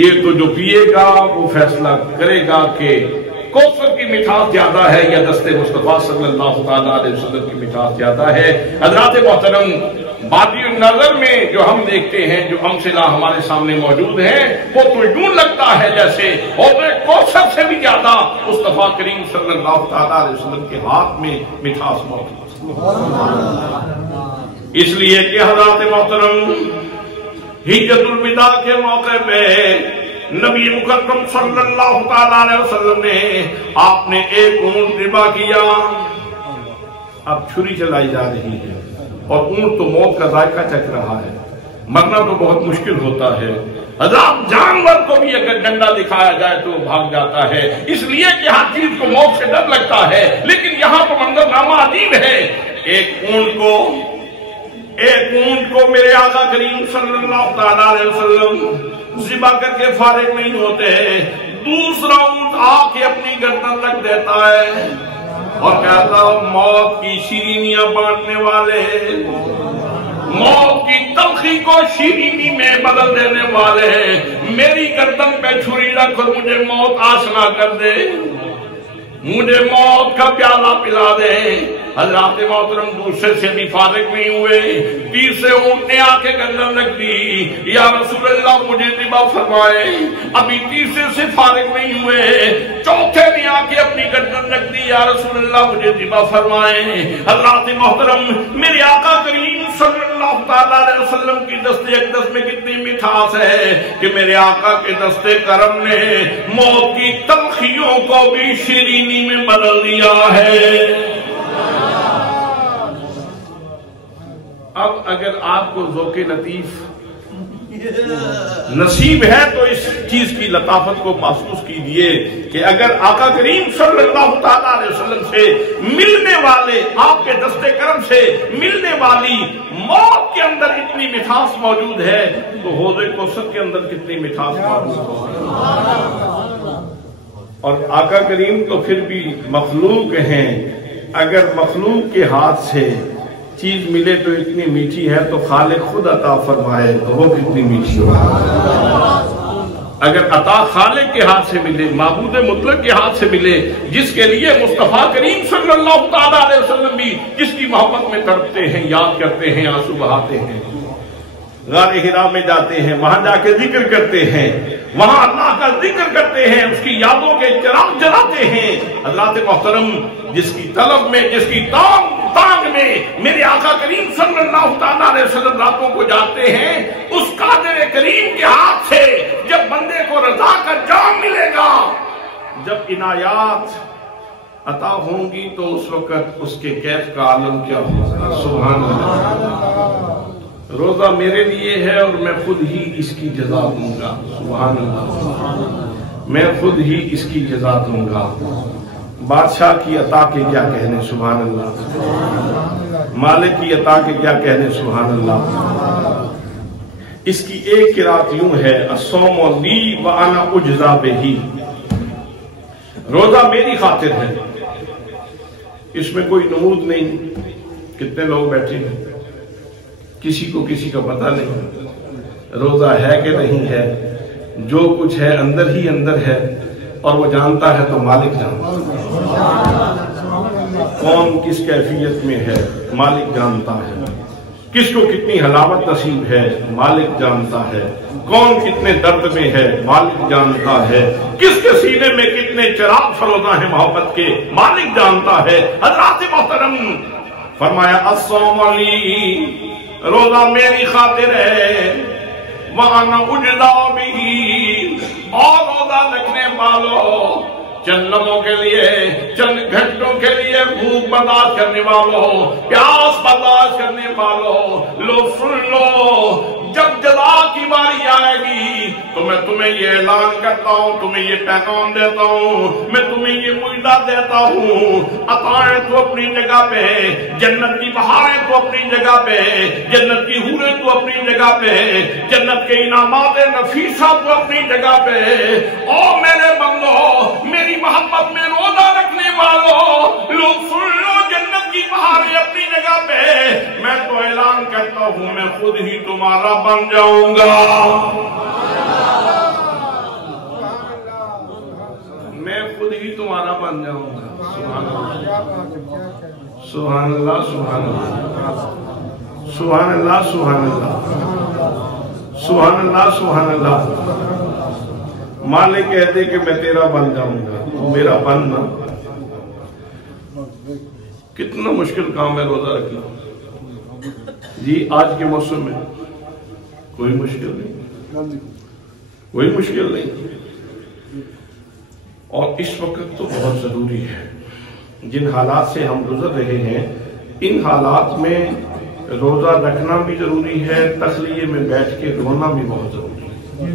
یہ تو جو پیے گا وہ فیصلہ کرے گا کہ کوثر کی مٹھاس زیادہ ہے یا دست مصطفیٰ صلی اللہ تعالیٰ علیہ وسلم کی مٹھاس زیادہ ہے۔ حضرات محترم، بادی النظر میں جو ہم دیکھتے ہیں، جو امثلہ ہمارے سامنے موجود ہیں، وہ تو یوں لگتا ہے جیسے اور کوثر سے بھی زیادہ مصطفیٰ کریم صلی اللہ تعالیٰ علیہ وسلم کے ہاتھ میں مٹھاس موجود ہے۔ اس لیے کہ حضرات محترم، حجت الوداع کے موقع پہ نبی مکرم صلی اللہ تعالیٰ علیہ وسلم نے آپ نے ایک اونٹ ذبح کیا، اب چھری چلائی جا رہی ہے اور اونٹ تو موت کا ذائقہ چکھ رہا ہے، مرنا تو بہت مشکل ہوتا ہے۔ حضرات جانور کو بھی اگر ڈنڈا دکھایا جائے تو وہ بھاگ جاتا ہے، اس لیے کہ ہر چیز کو موت سے ڈر لگتا ہے، لیکن یہاں تو منظرنامہ عجیب ہے۔ ایک اونٹ کو میرے آقا کریم صلی اللہ تعالیٰ علیہ وسلم ذبح کر کے فارغ نہیں ہوتے، دوسرا اونٹ آ کے اپنی گردن رکھ دیتا ہے اور کہتا موت کی شیرینیاں بانٹنے والے، موت کی تلخی کو شیرینی میں بدل دینے والے، میری گردن پہ چھری رکھ اور مجھے موت آشنا کر دے، مجھے موت کا پیالہ پلا دے۔ حضرات محترم دوسرے سے بھی فارغ نہیں ہوئے، تیسرے اونٹ نے آ کے گردن رکھ دی، یا رسول اللہ مجھے ذبح فرمائے، ابھی تیسرے سے فارغ نہیں ہوئے، چوتھے نے آ کے اپنی گردن رکھ دی، یا رسول اللہ مجھے ذبح فرمائے۔ حضرات محترم، میرے آقا کریم صلی اللہ تعالیٰ علیہ وسلم کی دست اقدس میں کتنی مٹھاس ہے کہ میرے آقا کے دست کرم نے موت کی تلخیوں کو بھی شیرینی میں بدل دیا ہے۔ اب اگر آپ کو ذوق لطیف نصیب ہے تو اس چیز کی لطافت کو محسوس کیجئے کہ اگر آقا کریم صلی اللہ تعالیٰ علیہ وسلم سے ملنے والے، آپ کے دست کرم سے ملنے والی موت کے اندر اتنی مٹھاس موجود ہے تو حوض کوثر کے اندر کتنی مٹھاس موجود ہے۔ اور آقا کریم تو پھر بھی مخلوق ہیں، اگر مخلوق کے ہاتھ سے چیز ملے تو اتنی میٹھی ہے تو خالق خود عطا فرمائے تو وہ کتنی میٹھی ہو۔ اگر عطا خالق کے ہاتھ سے ملے، معبود مطلق کے ہاتھ سے ملے، جس کے لیے مصطفیٰ کریم صلی اللہ تعالیٰ علیہ وسلم بھی جس کی محبت میں تڑپتے ہیں، یاد کرتے ہیں، آنسو بہاتے ہیں، غار حرا میں جاتے ہیں، وہاں جا کے ذکر کرتے ہیں، وہاں اللہ کا ذکر کرتے ہیں، اس کی یادوں کے چراغ جلاتے ہیں۔ حضرات محترم، جس کی طلب میں، جس کی تانگ میں میرے آقا کریم صلی اللہ تعالیٰ علیہ وسلم راتوں کو جاتے ہیں، اس قادر کریم کے ہاتھ سے جب بندے کو رضا کا جام ملے گا، جب عنایات عطا ہوں گی، تو اس وقت اس کے کیف کا عالم کیا ہوگا۔ سبحان اللہ۔ روزہ میرے لیے ہے اور میں خود ہی اس کی جزا دوں گا۔ سبحان اللہ، میں خود ہی اس کی جزا دوں گا۔ بادشاہ کی عطا کے کیا کہنے، سبحان اللہ، مالک کی عطا کے کیا کہنے، سبحان اللہ۔ اس کی ایک قرات یوں ہے، الصوم لی وانا اجزا بہ، روزہ میری خاطر ہے، اس میں کوئی نمود نہیں۔ کتنے لوگ بیٹھے ہیں، کسی کو کسی کا پتہ نہیں روزہ ہے کہ نہیں ہے، جو کچھ ہے اندر ہی اندر ہے، اور وہ جانتا ہے تو مالک جانتا ہے۔ کون کس کیفیت میں ہے، مالک جانتا ہے۔ کس کو کتنی حلاوت نصیب ہے، مالک جانتا ہے۔ کون کتنے درد میں ہے، مالک جانتا ہے۔ کس کے سینے میں کتنے چراغ فروزاں ہیں محبت کے، مالک جانتا ہے۔ حضرات محترم، فرمایا الصوم لی، روزہ میری خاطر ہے، وَأَنَا أُجْزَىٰ بِهِ، اور روزہ رکھنے والوں، چند لمحوں کے لیے، چند گھنٹوں کے لیے بھوک برداشت کرنے والوں، پیاس برداشت کرنے والوں، لو سن لو، جب جزا کی باری آئے گی تو میں تمہیں یہ اعلان کرتا ہوں، تمہیں یہ پیغام دیتا ہوں، میں تمہیں یہ معاہدہ دیتا ہوں، عطائیں تو اپنی جگہ پہ، جنت کی بہاریں تو اپنی جگہ پہ، جنت کی حوریں تو اپنی جگہ پہ، جنت کے انعامات نفیسہ تو اپنی جگہ پہ۔ اور میرے بندو، میری محبت میں روزہ رکھنے والوں، لوگ سن لو، جنت کی بہاریں اپنی جگہ پہ، میں تو اعلان کرتا ہوں میں خود ہی تمہارا بن جاؤں گا، میں خود ہی تمہارا بن جاؤں گا۔ سبحان اللہ، سبحان اللہ، سبحان اللہ، سبحان اللہ، سبحان اللہ، سبحان اللہ۔ مالک کہتے کہ میں تیرا بن جاؤں گا، تو میرا بننا کتنا مشکل کام ہے روزہ رکھنا۔ جی آج کے موسم میں کوئی مشکل نہیں، کوئی مشکل نہیں، اور اس وقت تو بہت ضروری ہے۔ جن حالات سے ہم گزر رہے ہیں، ان حالات میں روزہ رکھنا بھی ضروری ہے، تخلیے میں بیٹھ کے رونا بھی بہت ضروری ہے،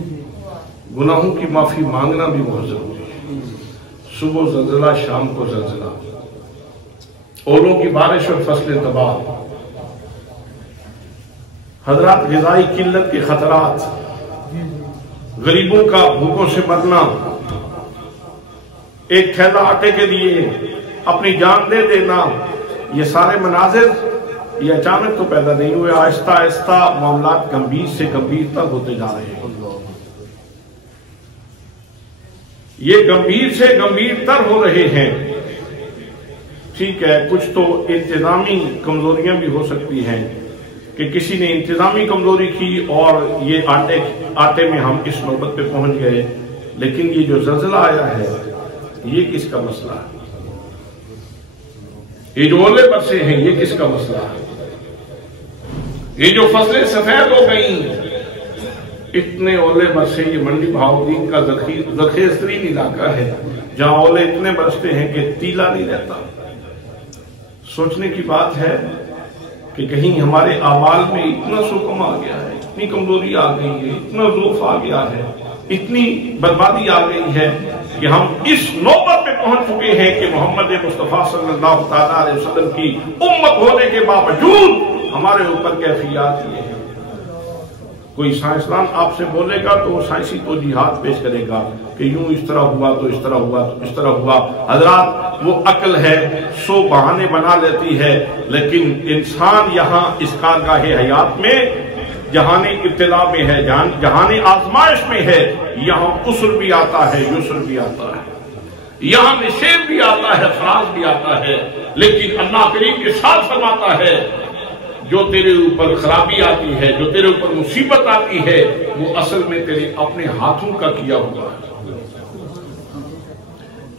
گناہوں کی معافی مانگنا بھی بہت ضروری ہے۔ صبح زلزلہ، شام کو زلزلہ، اولوں کی بارش اور فصلیں تباہ، حضرات غذائی قلت کے خطرات، غریبوں کا بھوکوں سے مرنا، ایک تھیلا آٹے کے لیے اپنی جان دے دینا، یہ سارے مناظر یہ اچانک تو پیدا نہیں ہوئے، آہستہ آہستہ معاملات گمبھیر سے گمبھیر تر ہوتے جا رہے ہیں۔ یہ گمبھیر سے گمبھیر تر ہو رہے ہیں۔ ٹھیک ہے، کچھ تو انتظامی کمزوریاں بھی ہو سکتی ہیں کہ کسی نے انتظامی کمزوری کی اور یہ آٹے میں ہم اس نوبت پہ پہنچ گئے، لیکن یہ جو زلزلہ آیا ہے یہ کس کا مسئلہ ہے؟ یہ جو اولے برسے ہیں یہ کس کا مسئلہ ہے؟ یہ جو فصلیں سفید ہو گئیں، اتنے اولے برسے، یہ منڈی بہاؤدین کا ذخیرہ ترین علاقہ ہے جہاں اولے اتنے برستے ہیں کہ تیلا نہیں رہتا۔ سوچنے کی بات ہے کہ کہیں ہمارے اعمال میں اتنا سکم آ گیا ہے، اتنی کمزوری آ گئی ہے، اتنا ضعف آ گیا ہے، اتنی بربادی آ گئی ہے کہ ہم اس نوبت پہ پہنچ چکے ہیں کہ محمد مصطفیٰ صلی اللہ تعالیٰ علیہ وسلم کی امت ہونے کے باوجود ہمارے اوپر کیفیات یہ ہیں۔ کوئی سائنسدان آپ سے بولے گا تو وہ سائنسی توجیحات پیش کرے گا کہ یوں اس طرح ہوا تو اس طرح ہوا تو اس طرح ہوا۔ حضرات وہ عقل ہے، سو بہانے بنا لیتی ہے، لیکن انسان یہاں اس کارگاہ حیات میں جہان ابتلا میں ہے، جہان آزمائش میں ہے، یہاں عسر بھی آتا ہے، یسر بھی آتا ہے، یہاں نشیب بھی آتا ہے، فراز بھی آتا ہے، لیکن اللہ کریم کے ساتھ فرماتا ہے جو تیرے اوپر خرابی آتی ہے، جو تیرے اوپر مصیبت آتی ہے، وہ اصل میں تیرے اپنے ہاتھوں کا کیا ہوا ہے۔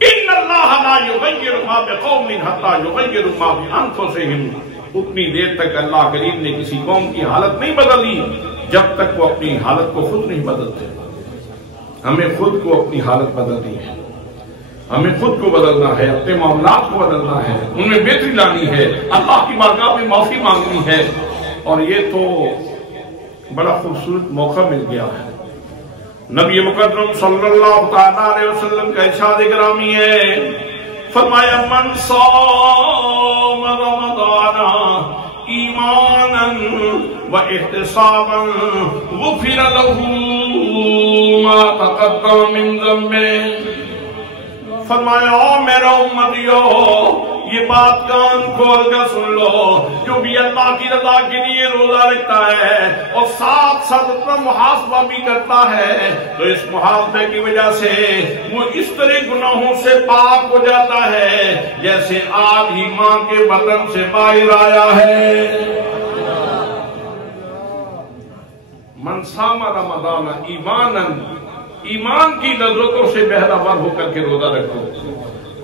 ان اللہ لا یغیر ما بقوم حتی یغیروا ما بانفسہم، اتنی دیر تک اللہ کریم نے کسی قوم کی حالت نہیں بدلی جب تک وہ اپنی حالت کو خود نہیں بدلتے۔ ہمیں خود کو اپنی حالت بدلنی ہے، ہمیں خود کو بدلنا ہے، اپنے معاملات کو بدلنا ہے، ان میں بہتری لانی ہے، اللہ کی بارگاہ میں معافی مانگنی ہے۔ اور یہ تو بڑا خوبصورت موقع مل گیا ہے۔ نبی مقدم صلی اللہ تعالیٰ علیہ وسلم کا ارشاد گرامی ہے، فرمایا من صام رمضان ایمانا و احتسابا غفر له ما تقدم من ذنبه۔ فرمایا او میرا امتیو، یہ بات کان کھول کر سن لو، جو بھی اللہ کی رضا کے لیے روزہ رکھتا ہے اور ساتھ ساتھ اپنا محاسبہ بھی کرتا ہے، تو اس محاسبے کی وجہ سے وہ اس طرح گناہوں سے پاک ہو جاتا ہے جیسے آج ہی ماں کے بطن سے باہر آیا ہے۔ من صام رمضان ایمانا، ایمان کی لذتوں سے بہرہ ہو کر کے روزہ رکھو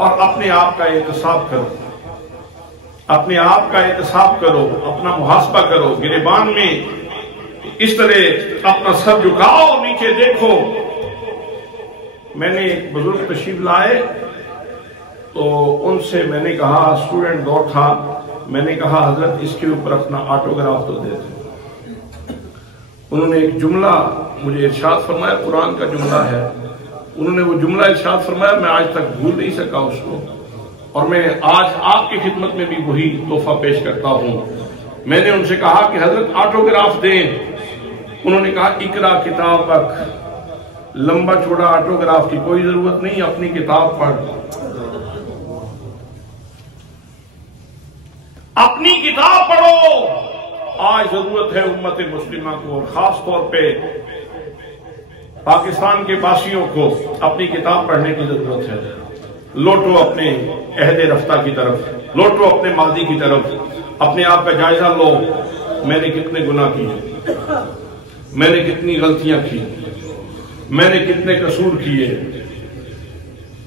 اور اپنے آپ کا احتساب کرو، اپنے آپ کا احتساب کرو، اپنا محاسبہ کرو، گریبان میں اس طرح اپنا سر جھکاؤ، نیچے دیکھو۔ میں نے ایک بزرگ تشریف لائے تو ان سے میں نے کہا، اسٹوڈنٹ دور تھا، میں نے کہا حضرت اس کے اوپر اپنا آٹوگراف تو دے دیں۔ انہوں نے ایک جملہ مجھے ارشاد فرمایا، قرآن کا جملہ ہے، انہوں نے وہ جملہ ارشاد فرمایا، میں آج تک بھول نہیں سکا اس کو، اور میں آج آپ کی خدمت میں بھی وہی تحفہ پیش کرتا ہوں۔ میں نے ان سے کہا کہ حضرت آٹوگراف دیں، انہوں نے کہا اقرا کتابک، لمبا چوڑا آٹوگراف کی کوئی ضرورت نہیں، اپنی کتاب پڑھ، اپنی کتاب پڑھو۔ آج ضرورت ہے امت مسلمہ کو، اور خاص طور پہ پاکستان کے باسیوں کو اپنی کتاب پڑھنے کی ضرورت ہے۔ لوٹو اپنے عہد رفتہ کی طرف، لوٹو اپنے ماضی کی طرف، اپنے آپ کا جائزہ لو، میں نے کتنے گناہ کیے، میں نے کتنی غلطیاں کی، میں نے کتنے قصور کیے،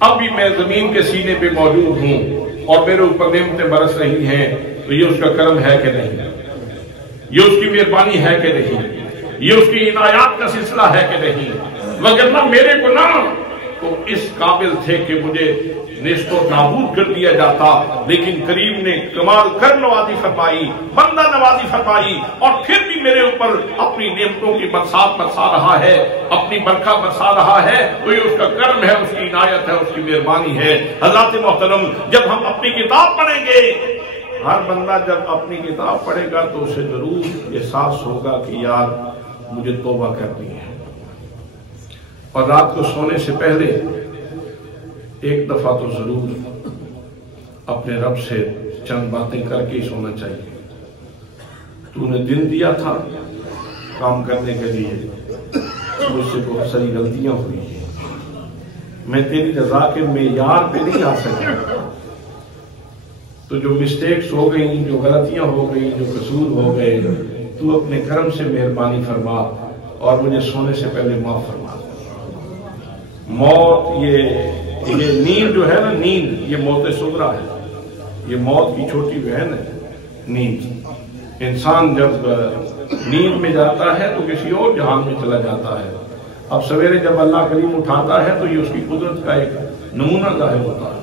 اب بھی میں زمین کے سینے پہ موجود ہوں اور میرے اوپر نعمتیں برس رہی ہیں، تو یہ اس کا کرم ہے کہ نہیں، یہ اس کی مہربانی ہے کہ نہیں، یہ اس کی عنایات کا سلسلہ ہے کہ نہیں، وگرنہ میرے گناہ تو اس قابل تھے کہ مجھے نیست و نابود کر دیا جاتا، لیکن کریم نے کمال کر نوازی فرمائی، بندہ نوازی فرمائی، اور پھر بھی میرے اوپر اپنی نعمتوں کی برسات برسا رہا ہے، اپنی برکھا برسا رہا ہے، تو یہ اس کا کرم ہے، اس کی عنایت ہے، اس کی مہربانی ہے۔ حضرات محترم، جب ہم اپنی کتاب پڑھیں گے، ہر بندہ جب اپنی کتاب پڑھے گا تو اسے ضرور احساس ہوگا کہ یار مجھے توبہ کرنی ہے، اور رات کو سونے سے پہلے ایک دفعہ تو ضرور اپنے رب سے چند باتیں کر کے ہی سونا چاہیے۔ تو نے دن دیا تھا کام کرنے کے لیے، مجھ سے بہت ساری غلطیاں ہوئی ہیں، میں تیری رضا کے معیار پہ نہیں آ سکا، تو جو مسٹیکس ہو گئی، جو غلطیاں ہو گئی، جو قصور ہو گئے، تو اپنے کرم سے مہربانی فرما اور مجھے سونے سے پہلے معاف فرما۔ موت یہ نیند جو ہے نا، نیند یہ موت صغریٰ ہے، یہ موت کی چھوٹی بہن ہے نیند۔ انسان جب نیند میں جاتا ہے تو کسی اور جہان میں چلا جاتا ہے، اب سویرے جب اللہ کریم اٹھاتا ہے تو یہ اس کی قدرت کا ایک نمونہ ظاہر ہوتا ہے۔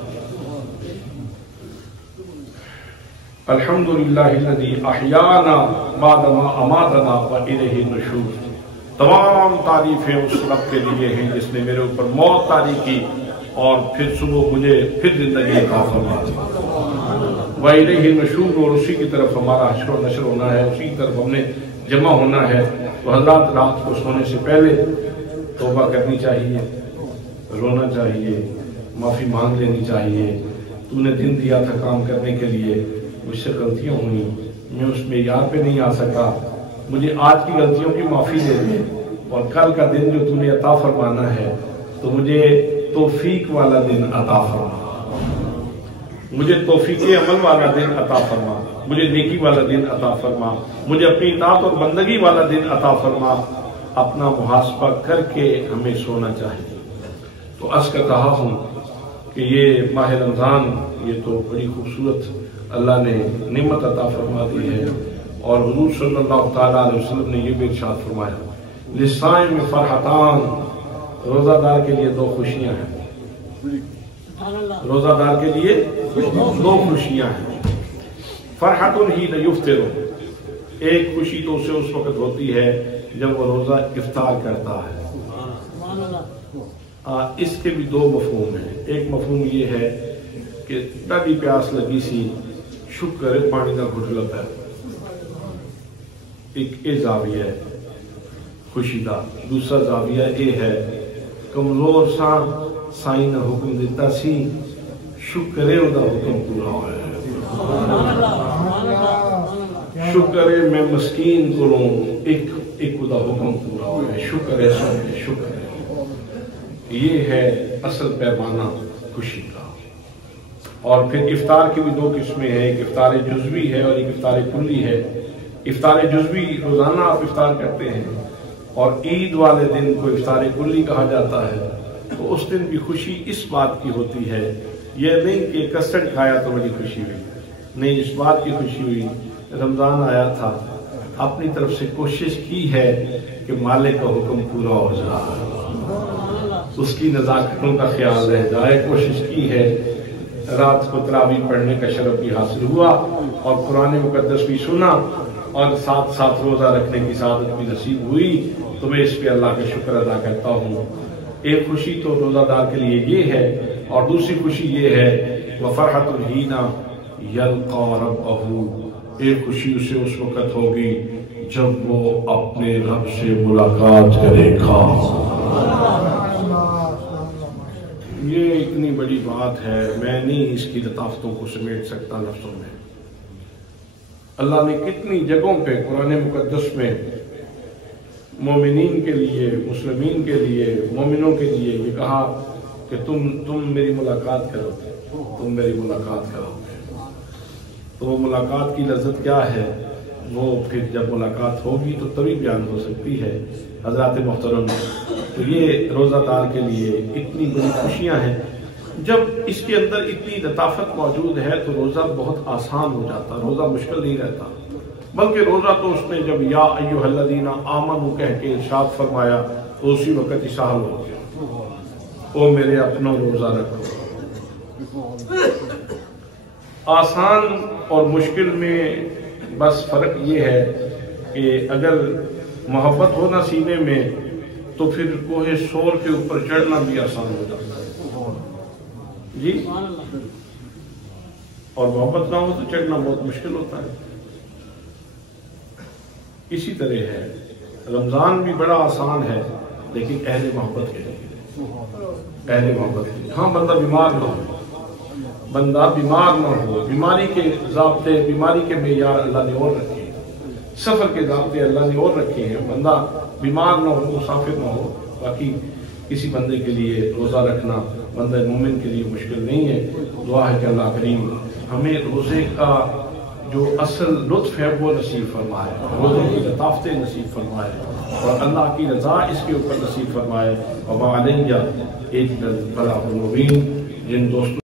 الحمدللہ الذی احیانا بعد ما اماتنا والیہ النشور۔ تمام تعریفیں اس رب کے لیے ہیں جس نے میرے اوپر موت طاری کی اور پھر صبح مجھے پھر زندگی عطا فرمائی۔ والیہ النشور، اور اسی کی طرف ہمارا حشر و نشر ہونا ہے، اسی کی طرف ہم نے جمع ہونا ہے۔ تو حضرات، رات کو سونے سے پہلے توبہ کرنی چاہیے، رونا چاہیے، معافی مانگ لینی چاہیے۔ تو نے دن دیا تھا کام کرنے کے لیے، مجھ سے غلطیاں ہوئی، میں اس معیار پہ نہیں آ سکا، مجھے آج کی غلطیوں کی معافی دے دے، اور کل کا دن جو تو نے عطا فرمانا ہے تو مجھے توفیق والا دن عطا فرما، مجھے توفیق عمل والا دن عطا فرما، مجھے نیکی والا دن عطا فرما، مجھے اپنی اطاعت اور بندگی والا دن عطا فرما۔ اپنا محاسبہ کر کے ہمیں سونا چاہیے۔ تو عرض کر رہا ہوں کہ یہ ماہ رمضان، یہ تو بڑی خوبصورت اللہ نے نعمت عطا فرما دی ہے، اور حضور صلی اللہ تعالیٰ علیہ وسلم نے یہ بھی ارشاد فرمایا، للصائم فرحتان، روزہ دار کے لیے دو خوشیاں ہیں، روزہ دار کے لیے دو خوشیاں ہیں۔ فرحت حین یفطر، ایک خوشی تو اسے اس وقت ہوتی ہے جب وہ روزہ افطار کرتا ہے۔ اس کے بھی دو مفہوم ہیں۔ ایک مفہوم یہ ہے کہ ڈاڈی پیاس لگی سی، شکر ہے پانی کا گھٹ لگا ہے، ایک یہ زاویہ ہے خوشی کا۔ دوسرا زاویہ یہ ہے کمزور سا سائی نے حکم دیتا سی، شکر ہے وہ حکم پورا ہوا ہے، شکر ہے میں مسکین کروں، ایک دا حکم پورا ہوا ہے، شکر ہے سب شکر ہے۔ یہ ہے اصل پیمانہ خوشی کا۔ اور پھر افطار کی بھی دو قسمیں ہیں، ایک افطار جزوی ہے اور ایک افطار کلی ہے۔ افطار جزوی روزانہ آپ افطار کرتے ہیں، اور عید والے دن کو افطار کلی کہا جاتا ہے۔ تو اس دن بھی خوشی اس بات کی ہوتی ہے، یہ نہیں کہ کسٹرڈ کھایا تو بڑی خوشی ہوئی، نہیں، اس بات کی خوشی ہوئی رمضان آیا تھا، اپنی طرف سے کوشش کی ہے کہ مالک کا حکم پورا ہو جائے، اس کی نزاکتوں کا خیال رہ جائے، کوشش کی ہے، رات کو تراویح پڑھنے کا شرف بھی حاصل ہوا، اور قرآن مقدس بھی سنا، اور ساتھ ساتھ روزہ رکھنے کی سعادت بھی نصیب ہوئی۔ تو میں اس پہ اللہ کا شکر ادا کرتا ہوں۔ ایک خوشی تو روزہ دار کے لیے یہ ہے، اور دوسری خوشی یہ ہے وَفَرْحَةٌ حِينَ يَلْقَىٰ رَبَّهُ، ایک خوشی اسے اس وقت ہوگی جب وہ اپنے رب سے ملاقات کرے گا۔ یہ اتنی بڑی بات ہے، میں نہیں اس کی لطافتوں کو سمیٹ سکتا لفظوں میں۔ اللہ نے کتنی جگہوں پہ قرآن مقدس میں مومنین کے لیے، مسلمین کے لیے، مومنوں کے لیے یہ کہا کہ تم میری ملاقات کرو گے، تم میری ملاقات کرو گے۔ تو وہ ملاقات کی لذت کیا ہے، وہ پھر جب ملاقات ہوگی تو تبھی بیان ہو سکتی ہے۔ حضرات محترم، تو یہ روزہ دار کے لیے اتنی بڑی خوشیاں ہیں۔ جب اس کے اندر اتنی لطافت موجود ہے تو روزہ بہت آسان ہو جاتا، روزہ مشکل نہیں رہتا، بلکہ روزہ تو اس نے جب یا ایھا الذین آمنوا کہہ کے ارشاد فرمایا تو اسی وقت اشارہ ہو گیا، او میرے اپنا روزہ رکھو۔ آسان اور مشکل میں بس فرق یہ ہے کہ اگر محبت ہو نا سینے میں تو پھر کوہ سور کے اوپر چڑھنا بھی آسان ہو جاتا ہے جی، اور محبت نہ ہو تو چڑھنا بہت مشکل ہوتا ہے۔ اسی طرح ہے رمضان بھی بڑا آسان ہے، لیکن اہل محبت کے لیے، اہل محبت کے لیے۔ ہاں بندہ بیمار نہ ہو، بندہ بیمار نہ ہو، بیماری کے ضابطے، بیماری کے معیار اللہ نے اور رکھے ہیں، سفر کے ضابطے اللہ نے اور رکھے ہیں، بندہ بیمار نہ ہو، مسافر نہ ہو۔ باقی کسی بندے کے لیے روزہ رکھنا بندہ مومن کے لیے مشکل نہیں ہے۔ دعا ہے کہ اللہ کریم ہمیں روزے کا جو اصل لطف ہے وہ نصیب فرمائے، روزوں کی لطافتیں نصیب فرمائے، اور اللہ کی رضا اس کے اوپر نصیب فرمائے۔ وما علیہ الا البلاغ المبین۔ جن دوستوں